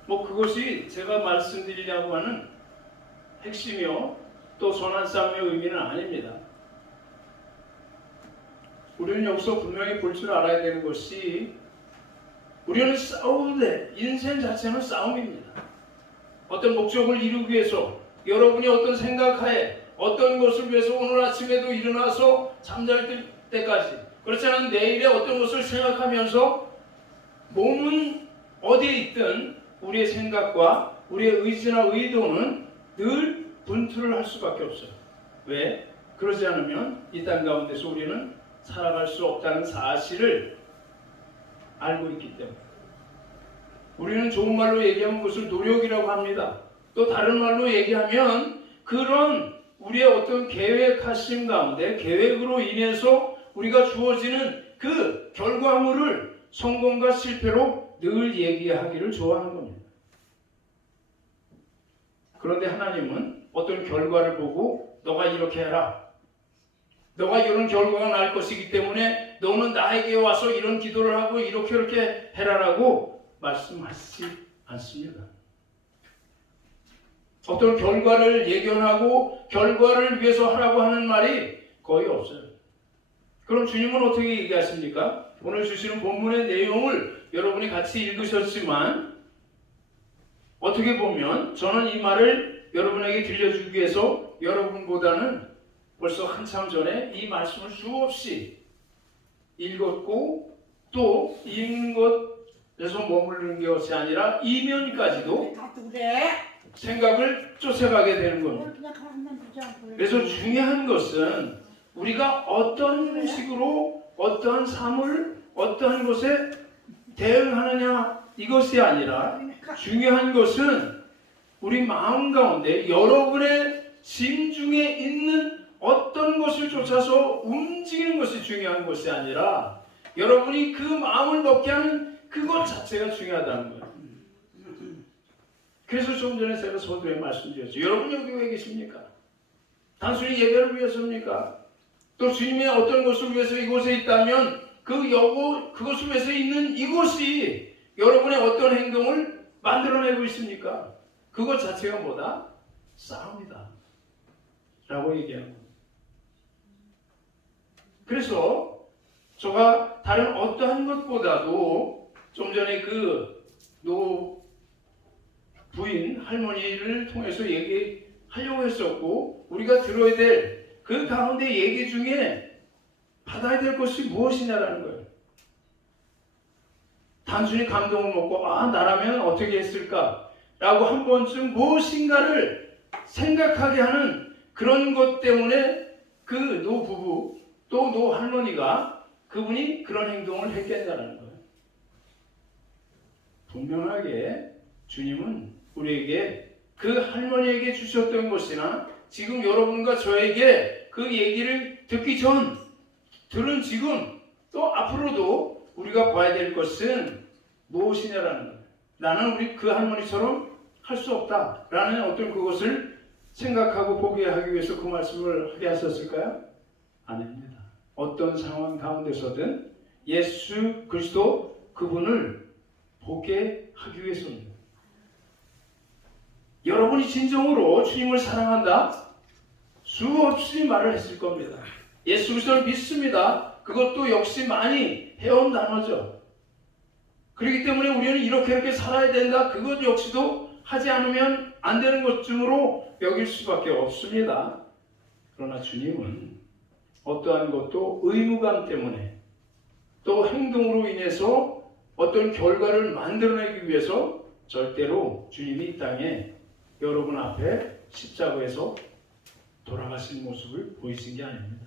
뭐 그것이 제가 말씀드리려고 하는 핵심이요 또 선한 싸움의 의미는 아닙니다. 우리는 여기서 분명히 볼 줄 알아야 되는 것이 우리는 싸우는데 인생 자체는 싸움입니다. 어떤 목적을 이루기 위해서 여러분이 어떤 생각하에 어떤 것을 위해서 오늘 아침에도 일어나서 잠잘 때까지 그렇지 않은 내일의 어떤 것을 생각하면서 몸은 어디에 있든 우리의 생각과 우리의 의지나 의도는 늘 분투를 할 수밖에 없어요. 왜? 그러지 않으면 이 땅 가운데서 우리는 살아갈 수 없다는 사실을 알고 있기 때문에 우리는 좋은 말로 얘기하면 그것을 노력이라고 합니다. 또 다른 말로 얘기하면 그런 우리의 어떤 계획하심 가운데 계획으로 인해서 우리가 주어지는 그 결과물을 성공과 실패로 늘 얘기하기를 좋아하는 겁니다. 그런데 하나님은 어떤 결과를 보고 너가 이렇게 해라. 너가 이런 결과가 날 것이기 때문에 너는 나에게 와서 이런 기도를 하고 이렇게 해라라고 말씀하시지 않습니다. 어떤 결과를 예견하고 결과를 위해서 하라고 하는 말이 거의 없어요. 그럼 주님은 어떻게 얘기하십니까? 오늘 주시는 본문의 내용을 여러분이 같이 읽으셨지만 어떻게 보면 저는 이 말을 여러분에게 들려주기 위해서 여러분보다는 벌써 한참 전에 이 말씀을 수없이 읽었고 또 읽는 것에서 머무르는 것이 아니라 이면까지도 생각을 쫓아가게 되는 겁니다. 그래서 중요한 것은 우리가 어떤 식으로 어떠한 삶을 어떠한 것에 대응하느냐 이것이 아니라 중요한 것은 우리 마음 가운데 여러분의 심중에 있는 어떤 것을 쫓아서 움직이는 것이 중요한 것이 아니라 여러분이 그 마음을 먹게 하는 그것 자체가 중요하다는 거예요. 그래서 좀 전에 제가 서두에 말씀드렸죠. 여러분 여기 왜 계십니까? 단순히 예배를 위해서입니까? 또 주님의 어떤 것을 위해서 이곳에 있다면 그것을 위해서 있는 이곳이 여러분의 어떤 행동을 만들어내고 있습니까? 그것 자체가 뭐다? 싸움이다. 라고 얘기합니다. 그래서 제가 다른 어떠한 것보다도 좀 전에 그 부인 할머니를 통해서 얘기하려고 했었고, 우리가 들어야 될 그 가운데 얘기 중에 받아야 될 것이 무엇이냐라는 거예요. 단순히 감동을 먹고 나라면 어떻게 했을까 라고 한 번쯤 무엇인가를 생각하게 하는 그런 것 때문에 그 노부부 또 노할머니가 그분이 그런 행동을 했겠다는 거예요. 분명하게 주님은 우리에게 그 할머니에게 주셨던 것이나 지금 여러분과 저에게 그 얘기를 듣기 전 들은 지금 또 앞으로도 우리가 봐야 될 것은 무엇이냐라는 거예요. 나는 우리 그 할머니처럼 할 수 없다라는 어떤 그것을 생각하고 보게 하기 위해서 그 말씀을 하게 하셨을까요? 아닙니다. 어떤 상황 가운데서든 예수 그리스도 그분을 보게 하기 위해서입니다. 여러분이 진정으로 주님을 사랑한다? 수없이 말을 했을 겁니다. 예수 그리스도를 믿습니다. 그것도 역시 많이 해온 단어죠. 그렇기 때문에 우리는 이렇게 살아야 된다. 그것 역시도 하지 않으면 안 되는 것쯤으로 여길 수밖에 없습니다. 그러나 주님은 어떠한 것도 의무감 때문에 또 행동으로 인해서 어떤 결과를 만들어내기 위해서 절대로 주님이 이 땅에 여러분 앞에 십자가에서 돌아가신 모습을 보이신 게 아닙니다.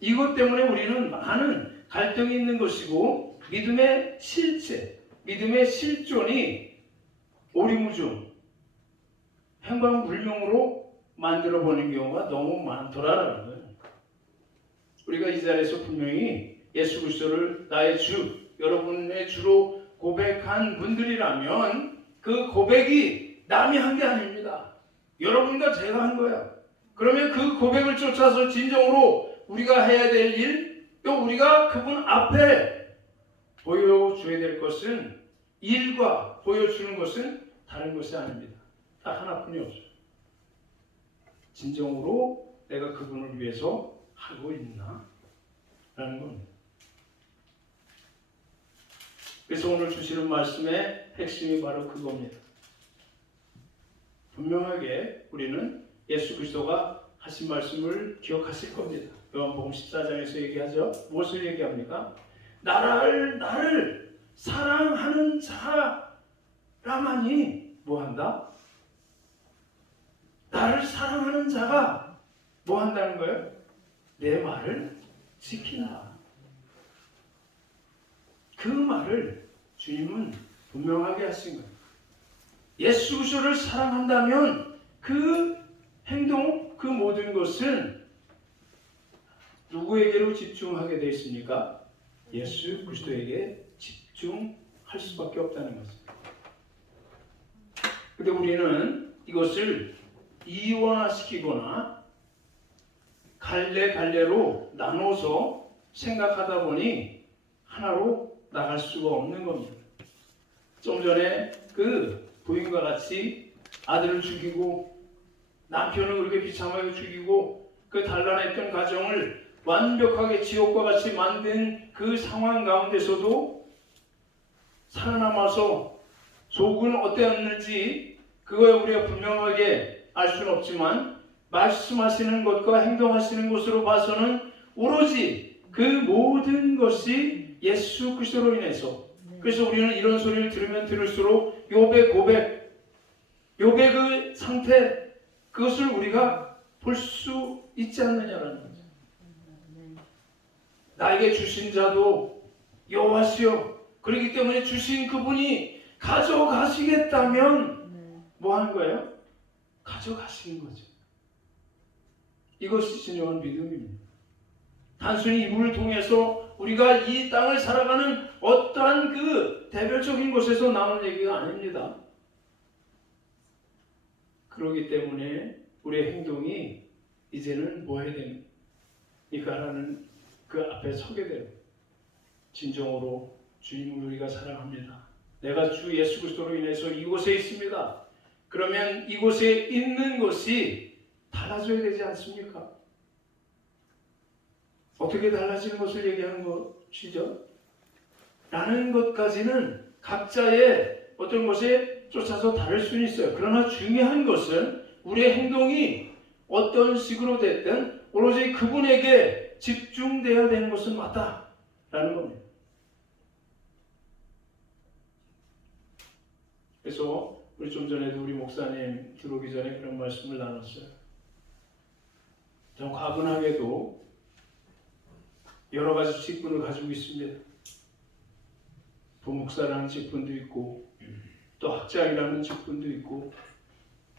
이것 때문에 우리는 많은 갈등이 있는 것이고 믿음의 실체, 믿음의 실존이 오리무중, 행방불명으로 만들어버리는 경우가 너무 많더라라는 거예요. 우리가 이 자리에서 분명히 예수 그리스도를 나의 주, 여러분의 주로 고백한 분들이라면 그 고백이 남이 한 게 아닙니다. 여러분과 제가 한 거야. 그러면 그 고백을 쫓아서 진정으로 우리가 해야 될 일, 또 우리가 그분 앞에 보여줘야 될 것은 일과 보여주는 것은 다른 것이 아닙니다. 딱 하나뿐이 없어요. 진정으로 내가 그분을 위해서 하고 있나? 라는 겁니다. 그래서 오늘 주시는 말씀의 핵심이 바로 그겁니다. 분명하게 우리는 예수 그리스도가 하신 말씀을 기억하실 겁니다. 요한복음 14장에서 얘기하죠. 무엇을 얘기합니까? 나를 사랑하는 자라만이 뭐한다? 나를 사랑하는 자가 뭐 한다는 거예요? 내 말을 지킨다. 그 말을 주님은 분명하게 하신 거예요. 예수 그리스도를 사랑한다면 그 행동, 그 모든 것은 누구에게로 집중하게 되어 있습니까? 예수 그리스도에게 집중할 수밖에 없다는 것입니다. 근데 우리는 이것을 이원화시키거나 갈래로 나눠서 생각하다 보니 하나로 나갈 수가 없는 겁니다. 좀 전에 그 부인과 같이 아들을 죽이고 남편을 그렇게 비참하게 죽이고 그 단란했던 가정을 완벽하게 지옥과 같이 만든 그 상황 가운데서도 살아남아서 속은 어땠는지 그거에 우리가 분명하게 알 수는 없지만 말씀하시는 것과 행동하시는 것으로 봐서는 오로지 그 모든 것이 예수 그리스도로 인해서. 그래서 우리는 이런 소리를 들으면 들을수록 욥의 고백, 욥의 그 상태, 그것을 우리가 볼 수 있지 않느냐라는 거죠. 나에게 주신 자도 여호와시요. 그렇기 때문에 주신 그분이 가져가시겠다면 뭐 하는 거예요? 가져가시는 거죠. 이것이 진정한 믿음입니다. 단순히 이분을 통해서 우리가 이 땅을 살아가는 어떠한 그 대별적인 곳에서 나오는 얘기가 아닙니다. 그렇기 때문에 우리의 행동이 이제는 뭐 해야 됩니까라는 그 앞에 서게 돼요. 진정으로 주님을 우리가 사랑합니다. 내가 주 예수 그리스도로 인해서 이곳에 있습니다. 그러면 이곳에 있는 것이 달라져야 되지 않습니까? 어떻게 달라지는 것을 얘기하는 것이죠? 라는 것까지는 각자의 어떤 것에 쫓아서 다를 수는 있어요. 그러나 중요한 것은 우리의 행동이 어떤 식으로 됐든 오로지 그분에게 집중되어야 되는 것은 맞다라는 겁니다. 그래서 우리 좀 전에도 우리 목사님 들어오기 전에 그런 말씀을 나눴어요. 좀 과분하게도 여러 가지 직분을 가지고 있습니다. 부목사라는 직분도 있고 또 학장이라는 직분도 있고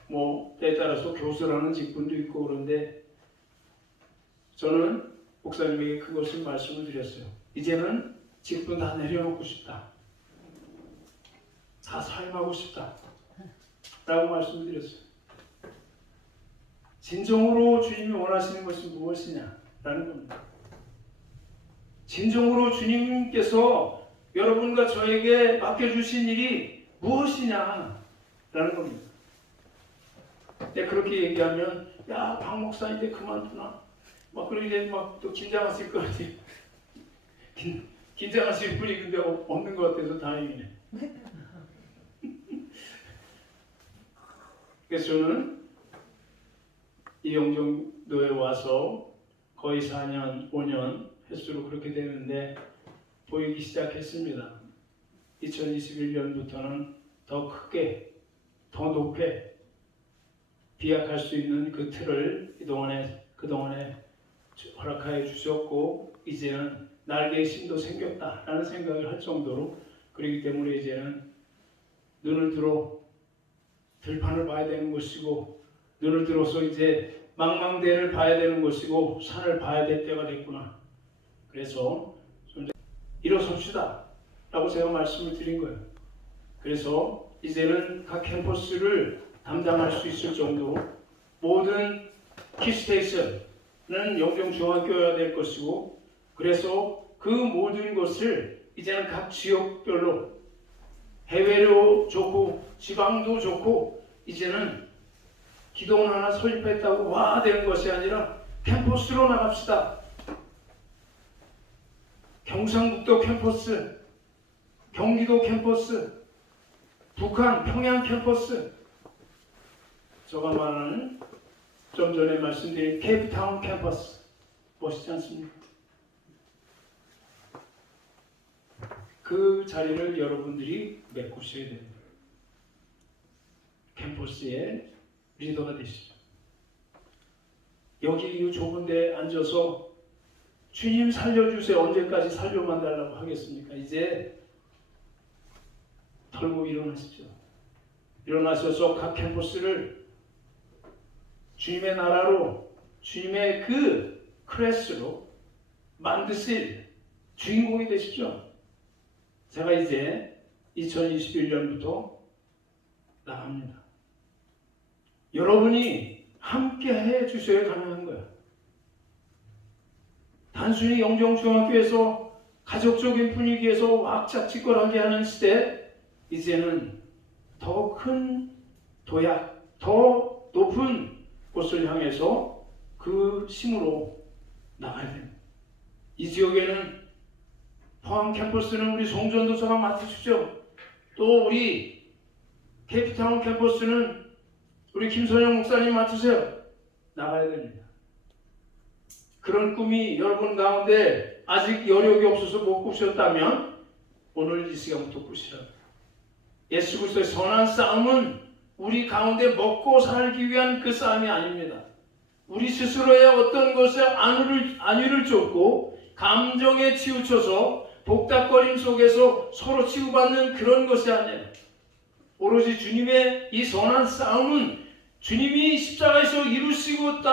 뭐 때에 따라서 교수라는 직분도 있고 그런데 저는 목사님에게 그것을 말씀을 드렸어요. 이제는 직분 다 내려놓고 싶다. 다 사임하고 싶다. 라고 말씀을 드렸어요. 진정으로 주님이 원하시는 것이 무엇이냐? 라는 겁니다. 진정으로 주님께서 여러분과 저에게 맡겨주신 일이 무엇이냐? 라는 겁니다. 근데 그렇게 얘기하면 야, 박 목사 이제 그만두나? 막 그러고 이제 막 또 긴장하실 것 같아요. 긴장하실 분이 근데 없는 것 같아서 다행이네. 그래서 저는 이 영종도에 와서 거의 4년, 5년 횟수로 그렇게 되는데 보이기 시작했습니다. 2021년부터는 더 크게, 더 높게 비약할 수 있는 그 틀을 그동안에 허락하여 주셨고 이제는 날개의 힘도 생겼다라는 생각을 할 정도로 그렇기 때문에 이제는 눈을 들어 들판을 봐야 되는 것이고 눈을 들어서 이제 망망대해를 봐야 되는 것이고 산을 봐야 될 때가 됐구나. 그래서 좀 일어섭시다 라고 제가 말씀을 드린 거예요. 그래서 이제는 각 캠퍼스를 담당할 수 있을 정도로 모든 키스테이션은 영종중학교여야 될 것이고 그래서 그 모든 것을 이제는 각 지역별로 해외로 좋고 지방도 좋고 이제는 기도원 하나 설립했다고 와 되는 것이 아니라 캠퍼스로 나갑시다. 경상북도 캠퍼스, 경기도 캠퍼스, 북한 평양 캠퍼스, 제가 말하는 좀 전에 말씀드린 케이프타운 캠퍼스 멋있지 않습니까? 그 자리를 여러분들이 메꾸셔야 됩니다. 캠퍼스의 리더가 되시죠. 여기 이 좁은 데 앉아서 주님 살려주세요. 언제까지 살려만 달라고 하겠습니까? 이제 털고 일어나십시오. 일어나셔서 각 캠퍼스를 주님의 나라로 주님의 그 클래스로 만드실 주인공이 되십시오. 제가 이제 2021년부터 나갑니다. 여러분이 함께 해 주셔야 가능한 거예요. 단순히 영종중학교에서 가족적인 분위기에서 왁자지껄하게 하는 시대, 이제는 더 큰 도약, 더 높은 곳을 향해서 그 힘으로 나가야 됩니다. 이 지역에는 포항 캠퍼스는 우리 송전도사가 맡으십시오. 또 우리 케이프타운 캠퍼스는 우리 김선영 목사님 맡으세요. 나가야 됩니다. 그런 꿈이 여러분 가운데 아직 여력이 없어서 못 꾸셨다면 오늘 이 시간부터 꾸시라. 예수 그리스도의 선한 싸움은 우리 가운데 먹고 살기 위한 그 싸움이 아닙니다. 우리 스스로의 어떤 것에 안위를 쫓고 감정에 치우쳐서 복닥거림 속에서 서로 치유받는 그런 것이 아니에요. 오로지 주님의 이 선한 싸움은 주님이 십자가에서 이루시고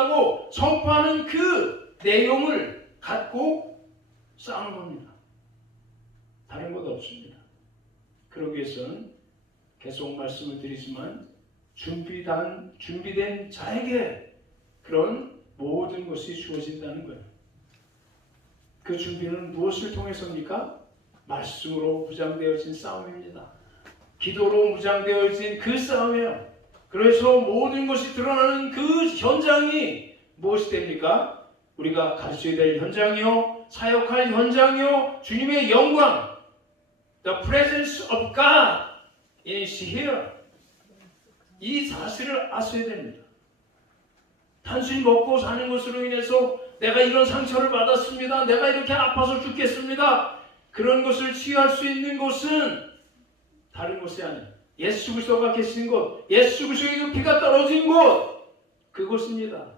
선포하는 그 내용을 갖고 싸우는 겁니다. 다른 것 없습니다. 그러기 위해서는 계속 말씀을 드리지만 준비된 자에게 그런 모든 것이 주어진다는 거예요. 그 준비는 무엇을 통해서입니까? 말씀으로 무장되어진 싸움입니다. 기도로 무장되어진 그 싸움이에요. 그래서 모든 것이 드러나는 그 현장이 무엇이 됩니까? 우리가 가르쳐야 될 현장이요, 사역할 현장이요, 주님의 영광, the presence of God is here. 이 사실을 아셔야 됩니다. 단순히 먹고 사는 것으로 인해서 내가 이런 상처를 받았습니다, 내가 이렇게 아파서 죽겠습니다, 그런 것을 치유할 수 있는 것은 다른 것이 아니에요. 예수 그리스도가 계신 곳, 예수 그리스도의 그 피가 떨어진 곳, 그곳입니다.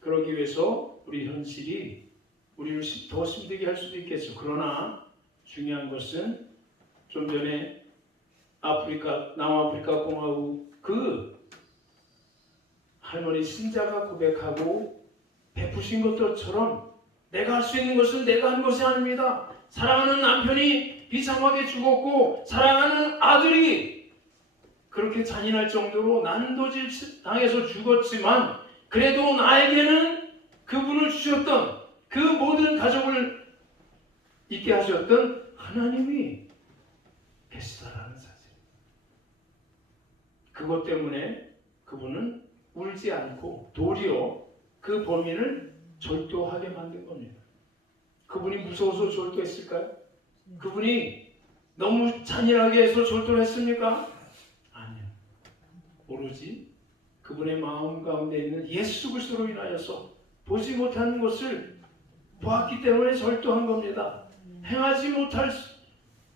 그러기 위해서 우리 현실이 우리를 더 힘들게 할 수도 있겠죠. 그러나 중요한 것은 좀 전에 남아프리카 공화국 그 할머니 신자가 고백하고 베푸신 것처럼 내가 할 수 있는 것은 내가 한 것이 아닙니다. 사랑하는 남편이 비참하게 죽었고 사랑하는 아들이 그렇게 잔인할 정도로 난도질 당해서 죽었지만 그래도 나에게는 그분을 주셨던 그 모든 가족을 있게 하셨던 하나님이 계시다라는 사실. 그것 때문에 그분은 울지 않고 도리어 그 범인을 절도하게 만든 겁니다. 그분이 무서워서 절도했을까요? 그분이 너무 잔인하게 해서 절도를 했습니까? 아니요. 오로지 그분의 마음 가운데 있는 예수 그리스도로 인하여서 보지 못하는 것을 보았기 때문에 절도한 겁니다. 행하지 못한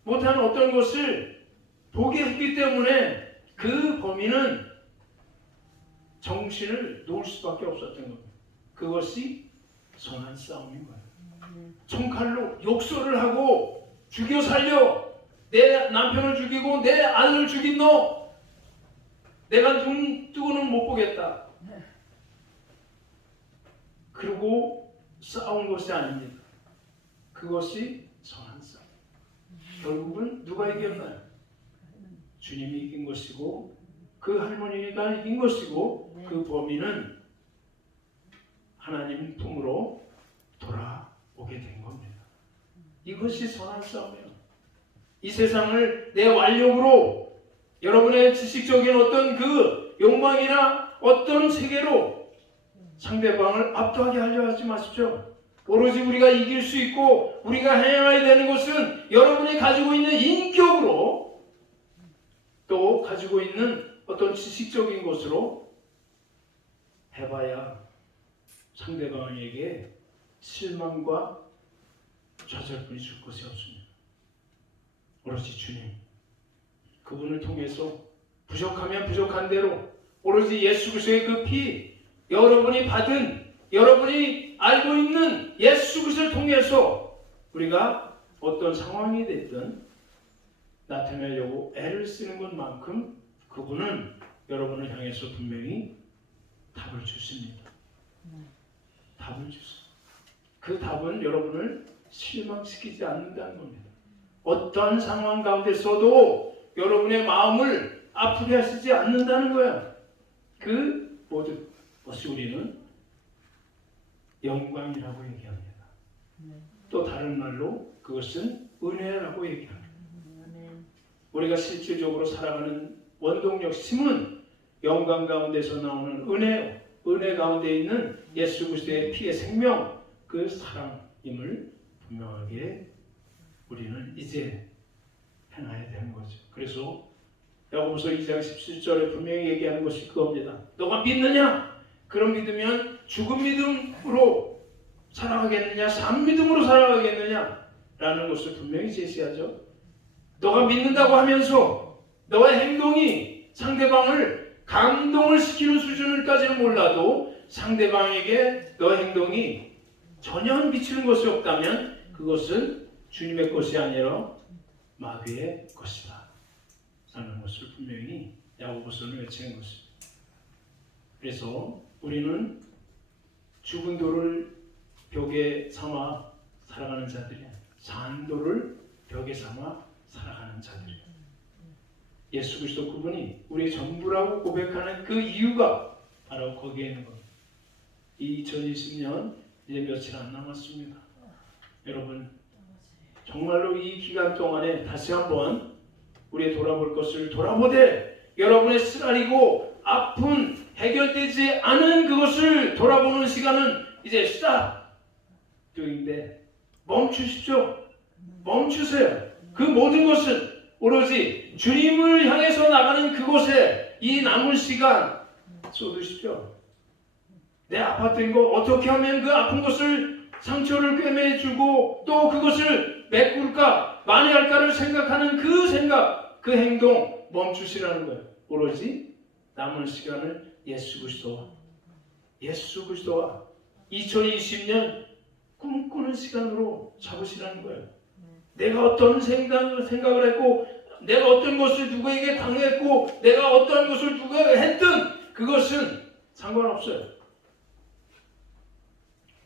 어떤 것을 보게 했기 때문에 그 범인은 정신을 놓을 수밖에 없었던 겁니다. 그것이 선한 싸움인 거예요. 총칼로 욕설을 하고 죽여 살려, 내 남편을 죽이고 내 아들을 죽인 너 내가 눈 뜨고는 못 보겠다. 그리고 싸운 것이 아닙니다. 그것이 선한 싸움. 결국은 누가 이겼나요? 주님이 이긴 것이고 그 할머니가 이긴 것이고 그 범인은 하나님 품으로 돌아오게 된 겁니다. 이것이 선한 싸움이에요. 이 세상을 내 완력으로 여러분의 지식적인 어떤 그 욕망이나 어떤 세계로 상대방을 압도하게 하려 하지 마십시오. 오로지 우리가 이길 수 있고 우리가 행해야 되는 것은 여러분이 가지고 있는 인격으로 또 가지고 있는 어떤 지식적인 것으로 해봐야 상대방에게 실망과 좌절뿐이 줄 것이 없습니다. 오로지 주님, 그분을 통해서 부족하면 부족한 대로 오로지 예수 그리스도의 그 피, 여러분이 받은, 여러분이 알고 있는 예수 그리스도를 통해서 우리가 어떤 상황이 됐든 나타내려고 애를 쓰는 것만큼 그분은 여러분을 향해서 분명히 답을 주십니다. 답을 주십니다. 그 답은 여러분을 실망시키지 않는다는 겁니다. 어떤 상황 가운데서도 여러분의 마음을 아프게 하시지 않는다는 거야. 그 모든 것이 우리는 영광이라고 얘기합니다. 또 다른 말로 그것은 은혜라고 얘기합니다. 우리가 실질적으로 살아가는 원동력, 힘은 영광 가운데서 나오는 은혜요. 은혜 가운데 있는 예수 그리스도의 피의 생명, 그 사랑임을 분명하게 우리는 이제 행해야 되는 거죠. 그래서 야고보서 2장 17절에 분명히 얘기하는 것이 그겁니다. 너가 믿느냐? 그럼 믿으면 죽은 믿음으로 살아가겠느냐? 산 믿음으로 살아가겠느냐? 라는 것을 분명히 제시하죠. 너가 믿는다고 하면서 너의 행동이 상대방을 감동을 시키는 수준을까지는 몰라도 상대방에게 너의 행동이 전혀 미치는 것이 없다면 그것은 주님의 것이 아니라 마귀의 것이다 라는 것을 분명히 야고보서는 외치는 것입니다. 그래서 우리는 죽은 돌을 벽에 삼아 살아가는 자들이야. 산 돌을 벽에 삼아 살아가는 자들이야. 예수 그리스도 그분이 우리의 전부라고 고백하는 그 이유가 바로 거기에 있는 겁니다. 이 2020년 이제 며칠 안 남았습니다. 여러분 정말로 이 기간 동안에 다시 한번 우리의 돌아볼 것을 돌아보되 여러분의 쓰라리고 아픈 해결되지 않은 그것을 돌아보는 시간은 이제 스탑인데 멈추십시오. 멈추세요. 그 모든 것은 오로지 주님을 향해서 나가는 그곳에 이 남은 시간 쏟으십시오. 내 아팠던 거 어떻게 하면 그 아픈 것을 상처를 꿰매주고 또 그것을 메꿀까 만회할까를 생각하는 그 생각, 그 행동 멈추시라는 거예요. 오로지 남은 시간을 예수 그리스도와 2020년 꿈꾸는 시간으로 잡으시라는 거예요. 내가 어떤 생각을 했고 내가 어떤 것을 누구에게 당했고 내가 어떤 것을 누구에게 했든 그것은 상관없어요.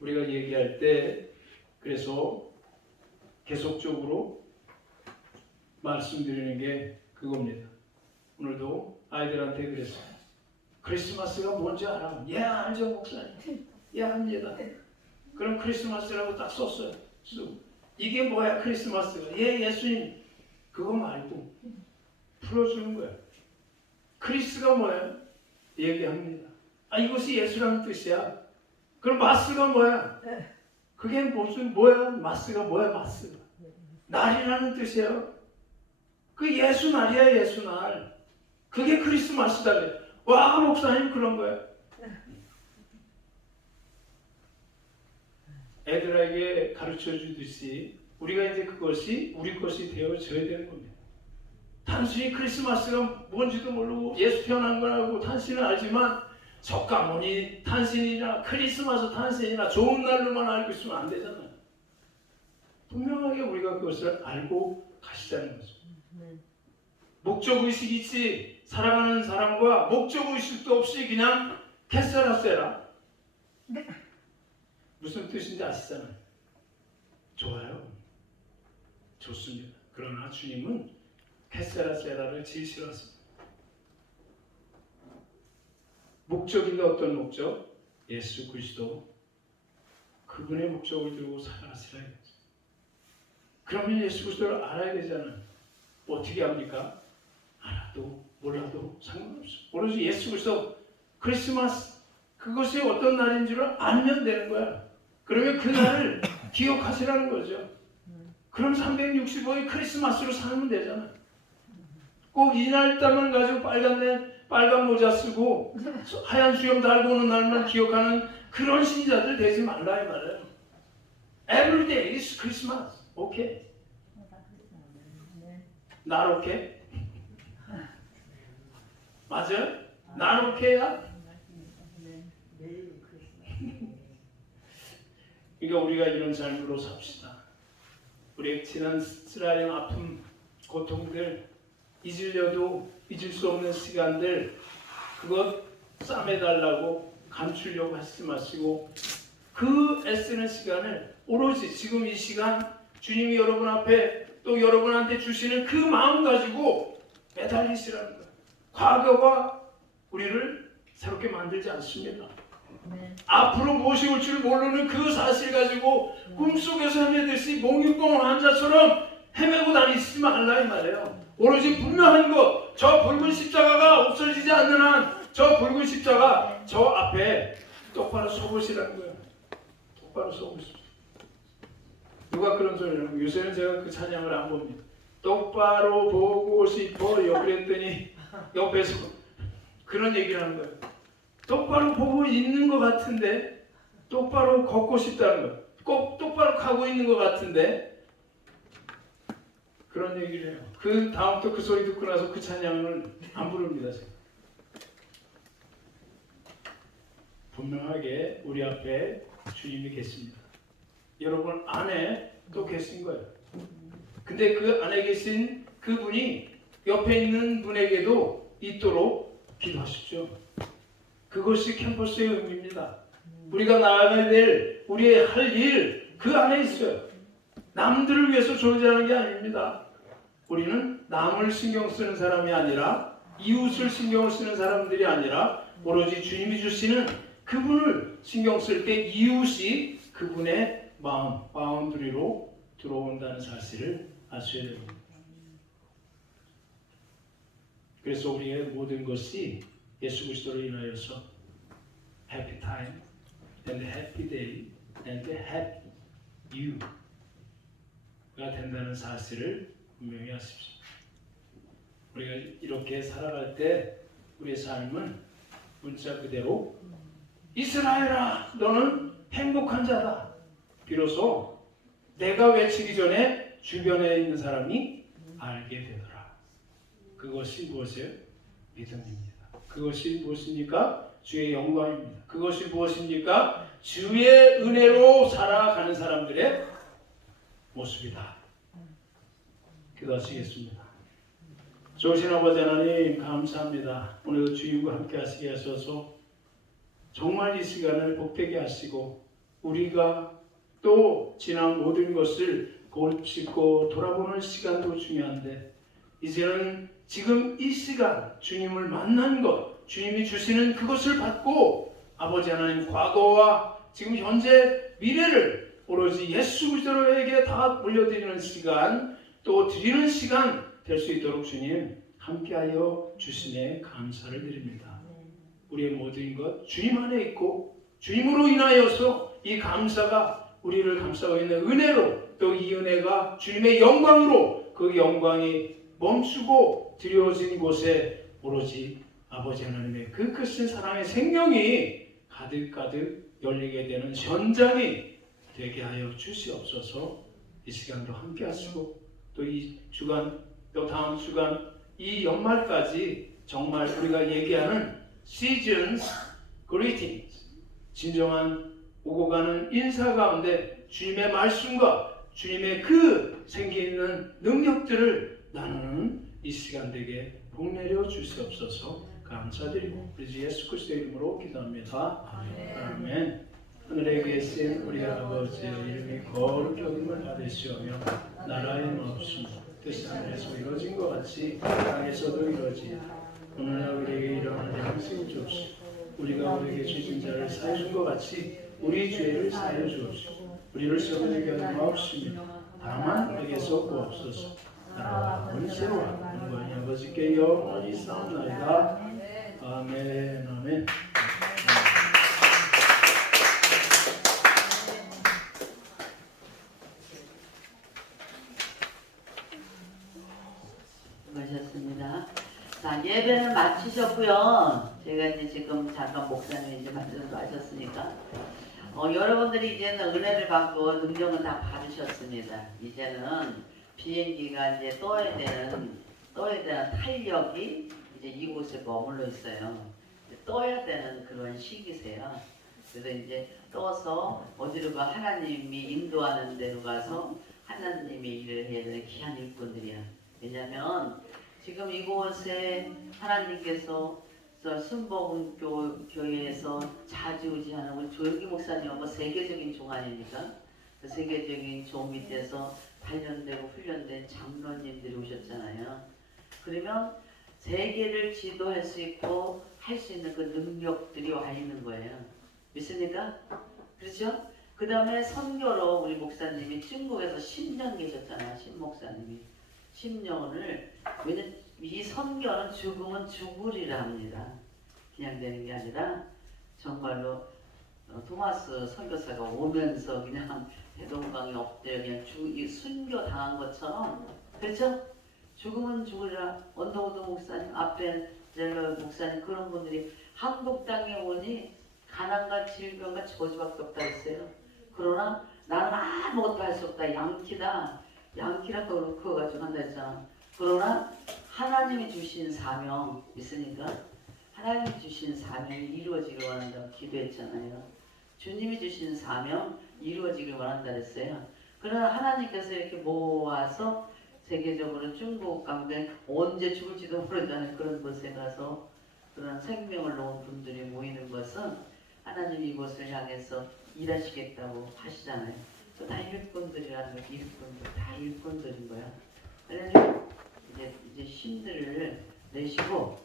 우리가 얘기할 때 그래서 계속적으로 말씀드리는 게 그겁니다. 오늘도 아이들한테 그랬어요. 크리스마스가 뭔지 알아? 예 알죠 목사님. 예 압니다. 그럼 크리스마스라고 딱 썼어요. 이게 뭐야 크리스마스가? 예 예수님. 그거 말고 풀어주는 거야. 크리스가 뭐야? 얘기합니다. 아 이것이 예수라는 뜻이야. 그럼 마스가 뭐야? 그게 무슨 뭐야? 마스가 뭐야? 마스가 날이라는 뜻이에요. 그 예수 날이야 예수 날. 그게 크리스마스다. 와 목사님 그런 거야. 애들에게 가르쳐 주듯이 우리가 이제 그것이 우리 것이 되어져야 되는 겁니다. 단순히 크리스마스가 뭔지도 모르고 예수 태어난 거라고 단순히 알지만 석가모니 탄신이나 크리스마스 탄신이나 좋은 날로만 알고 있으면 안 되잖아요. 분명하게 우리가 그것을 알고 가시자는 거죠. 목적의식 있지 살아가는 사람과 목적의식도 없이 그냥 캐세라세라 무슨 뜻인지 아시잖아요. 좋아요. 좋습니다. 그러나 주님은 캐세라세라를 제일 싫어하십니다. 목적인데 어떤 목적? 예수 그리스도 그분의 목적을 들고 살아가시라 이거죠. 그러면 예수 그리스도를 알아야 되잖아요. 어떻게 합니까? 알아도 몰라도 상관없어요. 오로지 예수 그리스도 크리스마스 그것이 어떤 날인 줄을 알면 되는 거야. 그러면 그 날을 기억하시라는 거죠. 그럼 365일 크리스마스로 살면 되잖아요. 꼭 이날따만 가지고 빨간 모자 쓰고 하얀 수염 달고 오는 날만 기억하는 그런 신자들 되지 말라 이 말이에요. Every day is Christmas. 오케이. 날 오케이? 맞아요? 날 오케이야? 그러니까 우리가 이런 삶으로 삽시다. 우리의 지난 쓰라린 아픔, 고통들 잊으려도 잊을 수 없는 시간들 그것 싸매달라고 감추려고 하지 마시고 그 애쓰는 시간을 오로지 지금 이 시간 주님이 여러분 앞에 또 여러분한테 주시는 그 마음 가지고 매달리시라는 거예요. 과거가 우리를 새롭게 만들지 않습니다. 앞으로 무엇이 올 줄 모르는 그 사실 가지고 꿈속에서 헤매듯이 몽유병 환자처럼 헤매고 다니지 말라 이 말이에요. 오로지 분명한 것, 저 붉은 십자가가 없어지지 않는 한 저 붉은 십자가 저 앞에 똑바로 서보시라는 거예요. 똑바로 서보십시오. 누가 그런 소리를 하고 요새는 제가 그 찬양을 안 봅니다. 똑바로 보고 싶어요 그랬더니 옆에서 그런 얘기를 하는 거예요. 똑바로 보고 있는 것 같은데 똑바로 걷고 싶다는 거예요. 꼭 똑바로 가고 있는 것 같은데 그런 얘기를 해요. 그 다음부터 그 소리 듣고 나서 그 찬양을 안 부릅니다. 제가. 분명하게 우리 앞에 주님이 계십니다. 여러분 안에 또 계신 거예요. 근데 그 안에 계신 그분이 옆에 있는 분에게도 있도록 기도하십시오. 그것이 캠퍼스의 의미입니다. 우리가 나아가야 될 우리의 할 일 그 안에 있어요. 남들을 위해서 존재하는 게 아닙니다. 우리는 남을 신경 쓰는 사람이 아니라 이웃을 신경을 쓰는 사람들이 아니라 오로지 주님이 주시는 그분을 신경 쓸 때 이웃이 그분의 바운드리로 들어온다는 사실을 아셔야 됩니다. 그래서 우리의 모든 것이 예수 그리스도로 인하여서 happy time and happy day and happy you가 된다는 사실을 분명히 하십시오. 우리가 이렇게 살아갈 때 우리의 삶은 문자 그대로 이스라엘아 너는 행복한 자다. 비로소 내가 외치기 전에 주변에 있는 사람이 알게 되더라. 그것이 무엇이에요? 믿음입니다. 그것이 무엇입니까? 주의 영광입니다. 그것이 무엇입니까? 주의 은혜로 살아가는 사람들의 모습이다. 기도하시겠습니다. 좋으신 아버지 하나님 감사합니다. 오늘도 주님과 함께 하시게 하셔서 정말 이 시간을 복되게 하시고 우리가 또 지난 모든 것을 고치고 돌아보는 시간도 중요한데 이제는 지금 이 시간 주님을 만난 것 주님이 주시는 그것을 받고 아버지 하나님 과거와 지금 현재 미래를 오로지 예수 그리스도에게 다 올려드리는 시간 또 드리는 시간 될 수 있도록 주님 함께하여 주시네 감사를 드립니다. 우리의 모든 것 주님 안에 있고 주님으로 인하여서 이 감사가 우리를 감싸고 있는 은혜로 또 이 은혜가 주님의 영광으로 그 영광이 멈추고 드려진 곳에 오로지 아버지 하나님의 그 크신 사랑의 생명이 가득가득 열리게 되는 현장이 되게 하여 주시옵소서. 이 시간도 함께 하시고 또 이 주간 또 다음 주간 이 연말까지 정말 우리가 얘기하는 Seasons Greetings 진정한 오고 가는 인사 가운데 주님의 말씀과 주님의 그 생기 있는 능력들을 나누는 이 시간 되게 복내려 주시옵소서. 감사드리고 우리 주 예수 그리스도의 이름으로 기도합니다. 아멘. 하늘에 계신 우리 아버지의 이름이 거룩히 여김을 받으시오며 나라의 마옵시며 뜻이 하늘에서 이루어진 것 같이 땅에서도 이루어지이다. 오늘날 우리에게 일어나는 양식을 주옵시고 우리가 우리에게 주신 자를 사해 준 것 같이 우리 죄를 사해 주옵시고 우리를 시험에 하지 마옵시며 다만 우리에게서 구하옵소서. 나라와 권세와 영광이 아버지께 영원히 싸움나이다. 아멘 아멘. 수고하셨습니다. 자, 예배는 마치셨고요. 제가 이제 지금 잠깐 목사님이 이제 말씀하셨으니까 여러분들이 이제는 은혜를 받고 능력은 다 받으셨습니다. 이제는 비행기가 이제 떠야 되는 탄력이 이제 이곳에 머물러 있어요. 떠야 되는 그런 시기세요. 그래서 이제 떠서 어디로 가 하나님이 인도하는 데로 가서 하나님이 일을 해야 되는 귀한 일꾼들이야. 왜냐하면 지금 이곳에 하나님께서 순복음교회에서 자주우지하는 우리 조영기 목사님하고 세계적인 종 아닙니까? 그 세계적인 종 밑에서 단련되고 훈련된 장로님들이 오셨잖아요. 그러면 세계를 지도할 수 있고 할 수 있는 그 능력들이 와 있는 거예요. 믿습니까? 그렇죠? 그 다음에 선교로 우리 목사님이 중국에서 10년 계셨잖아요. 신 목사님이 10년을 왜냐면 이 선교는 죽으면 죽으리라 합니다. 그냥 되는 게 아니라 정말로 토마스 선교사가 오면서 그냥 대동강에 엎드려 그냥 순교 당한 것처럼 그렇죠? 죽으면 죽으리라. 언더우드 목사님, 아펜젤러 목사님 그런 분들이 한국 땅에 오니 가난과 질병과 저주밖에 없다 했어요. 그러나 나는 아무것도 할 수 없다. 양키라고 그거 한다 했잖아. 그러나 하나님이 주신 사명 있으니까 하나님이 주신 사명이 이루어지길 원한다고 기도했잖아요. 주님이 주신 사명 이루어지길 원한다 그랬어요. 그러나 하나님께서 이렇게 모아서 세계적으로 중국 가운데 언제 죽을지도 모른다는 그런 곳에 가서 그런 생명을 놓은 분들이 모이는 것은 하나님이 이곳을 향해서 일하시겠다고 하시잖아요. 또 다 일꾼들이라는 거, 일꾼들 다 일꾼들인 거야. 그래서 이제 힘들을 내시고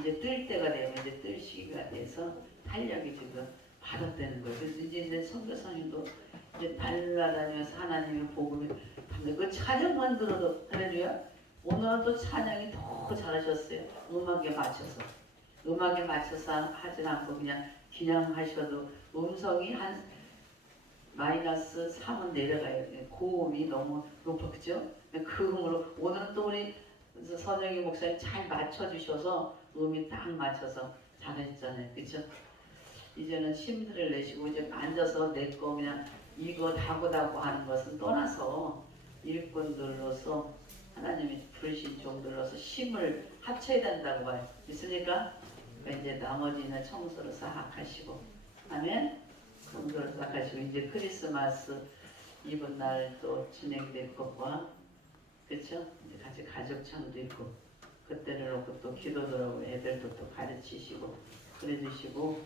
이제 뜰 때가 되면 이제 뜰 시기가 돼서 탄력이 지금 받았다는 거예요. 그래서 이제 선교사님도 이제 날라다니면서 하나님의 복음을 받는 그 찬양만 들어도 할렐루야 오늘은 또 찬양이 더 잘하셨어요. 음악에 맞춰서 하진 않고 그냥 하셔도 음성이 한 마이너스 3은 내려가요. 고음이 너무 높아, 그죠? 그 음으로 오늘은 또 우리 선영이 목사님 잘 맞춰주셔서 음이 딱 맞춰서 잘했잖아요, 그죠? 이제는 힘들을 내시고 이제 앉아서 내 거 그냥 이거 다고다고 하는 것은 떠나서 일꾼들로서 하나님이 부르신 종들로서 힘을 합쳐야 된다고 봐요. 있으니까 이제 나머지는 청소를 싹 하시고, 아멘. 청소를 싹 하시고 이제 크리스마스 이번 날 또 진행될 것과, 그렇죠? 이제 같이 가족창도 있고 그때를 놓고 또 기도도 하고 애들도 또 가르치시고 그래주시고,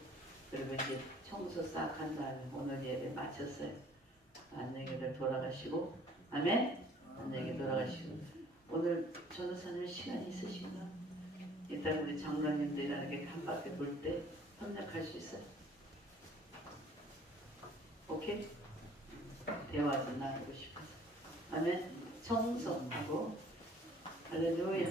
그리고 이제 청소 싹 한 다음에 오늘 예배 마쳤어요. 안녕히들 돌아가시고, 아멘. 안녕히 돌아가시고, 오늘 전도사님 시간이 있으신가? 이따 우리 장로님들이랑 이렇게 한 바퀴 돌 때 협력할 수 있어요? 오케이? 대화 좀 나누고 싶어서. 아멘. 청소하고 할렐루야.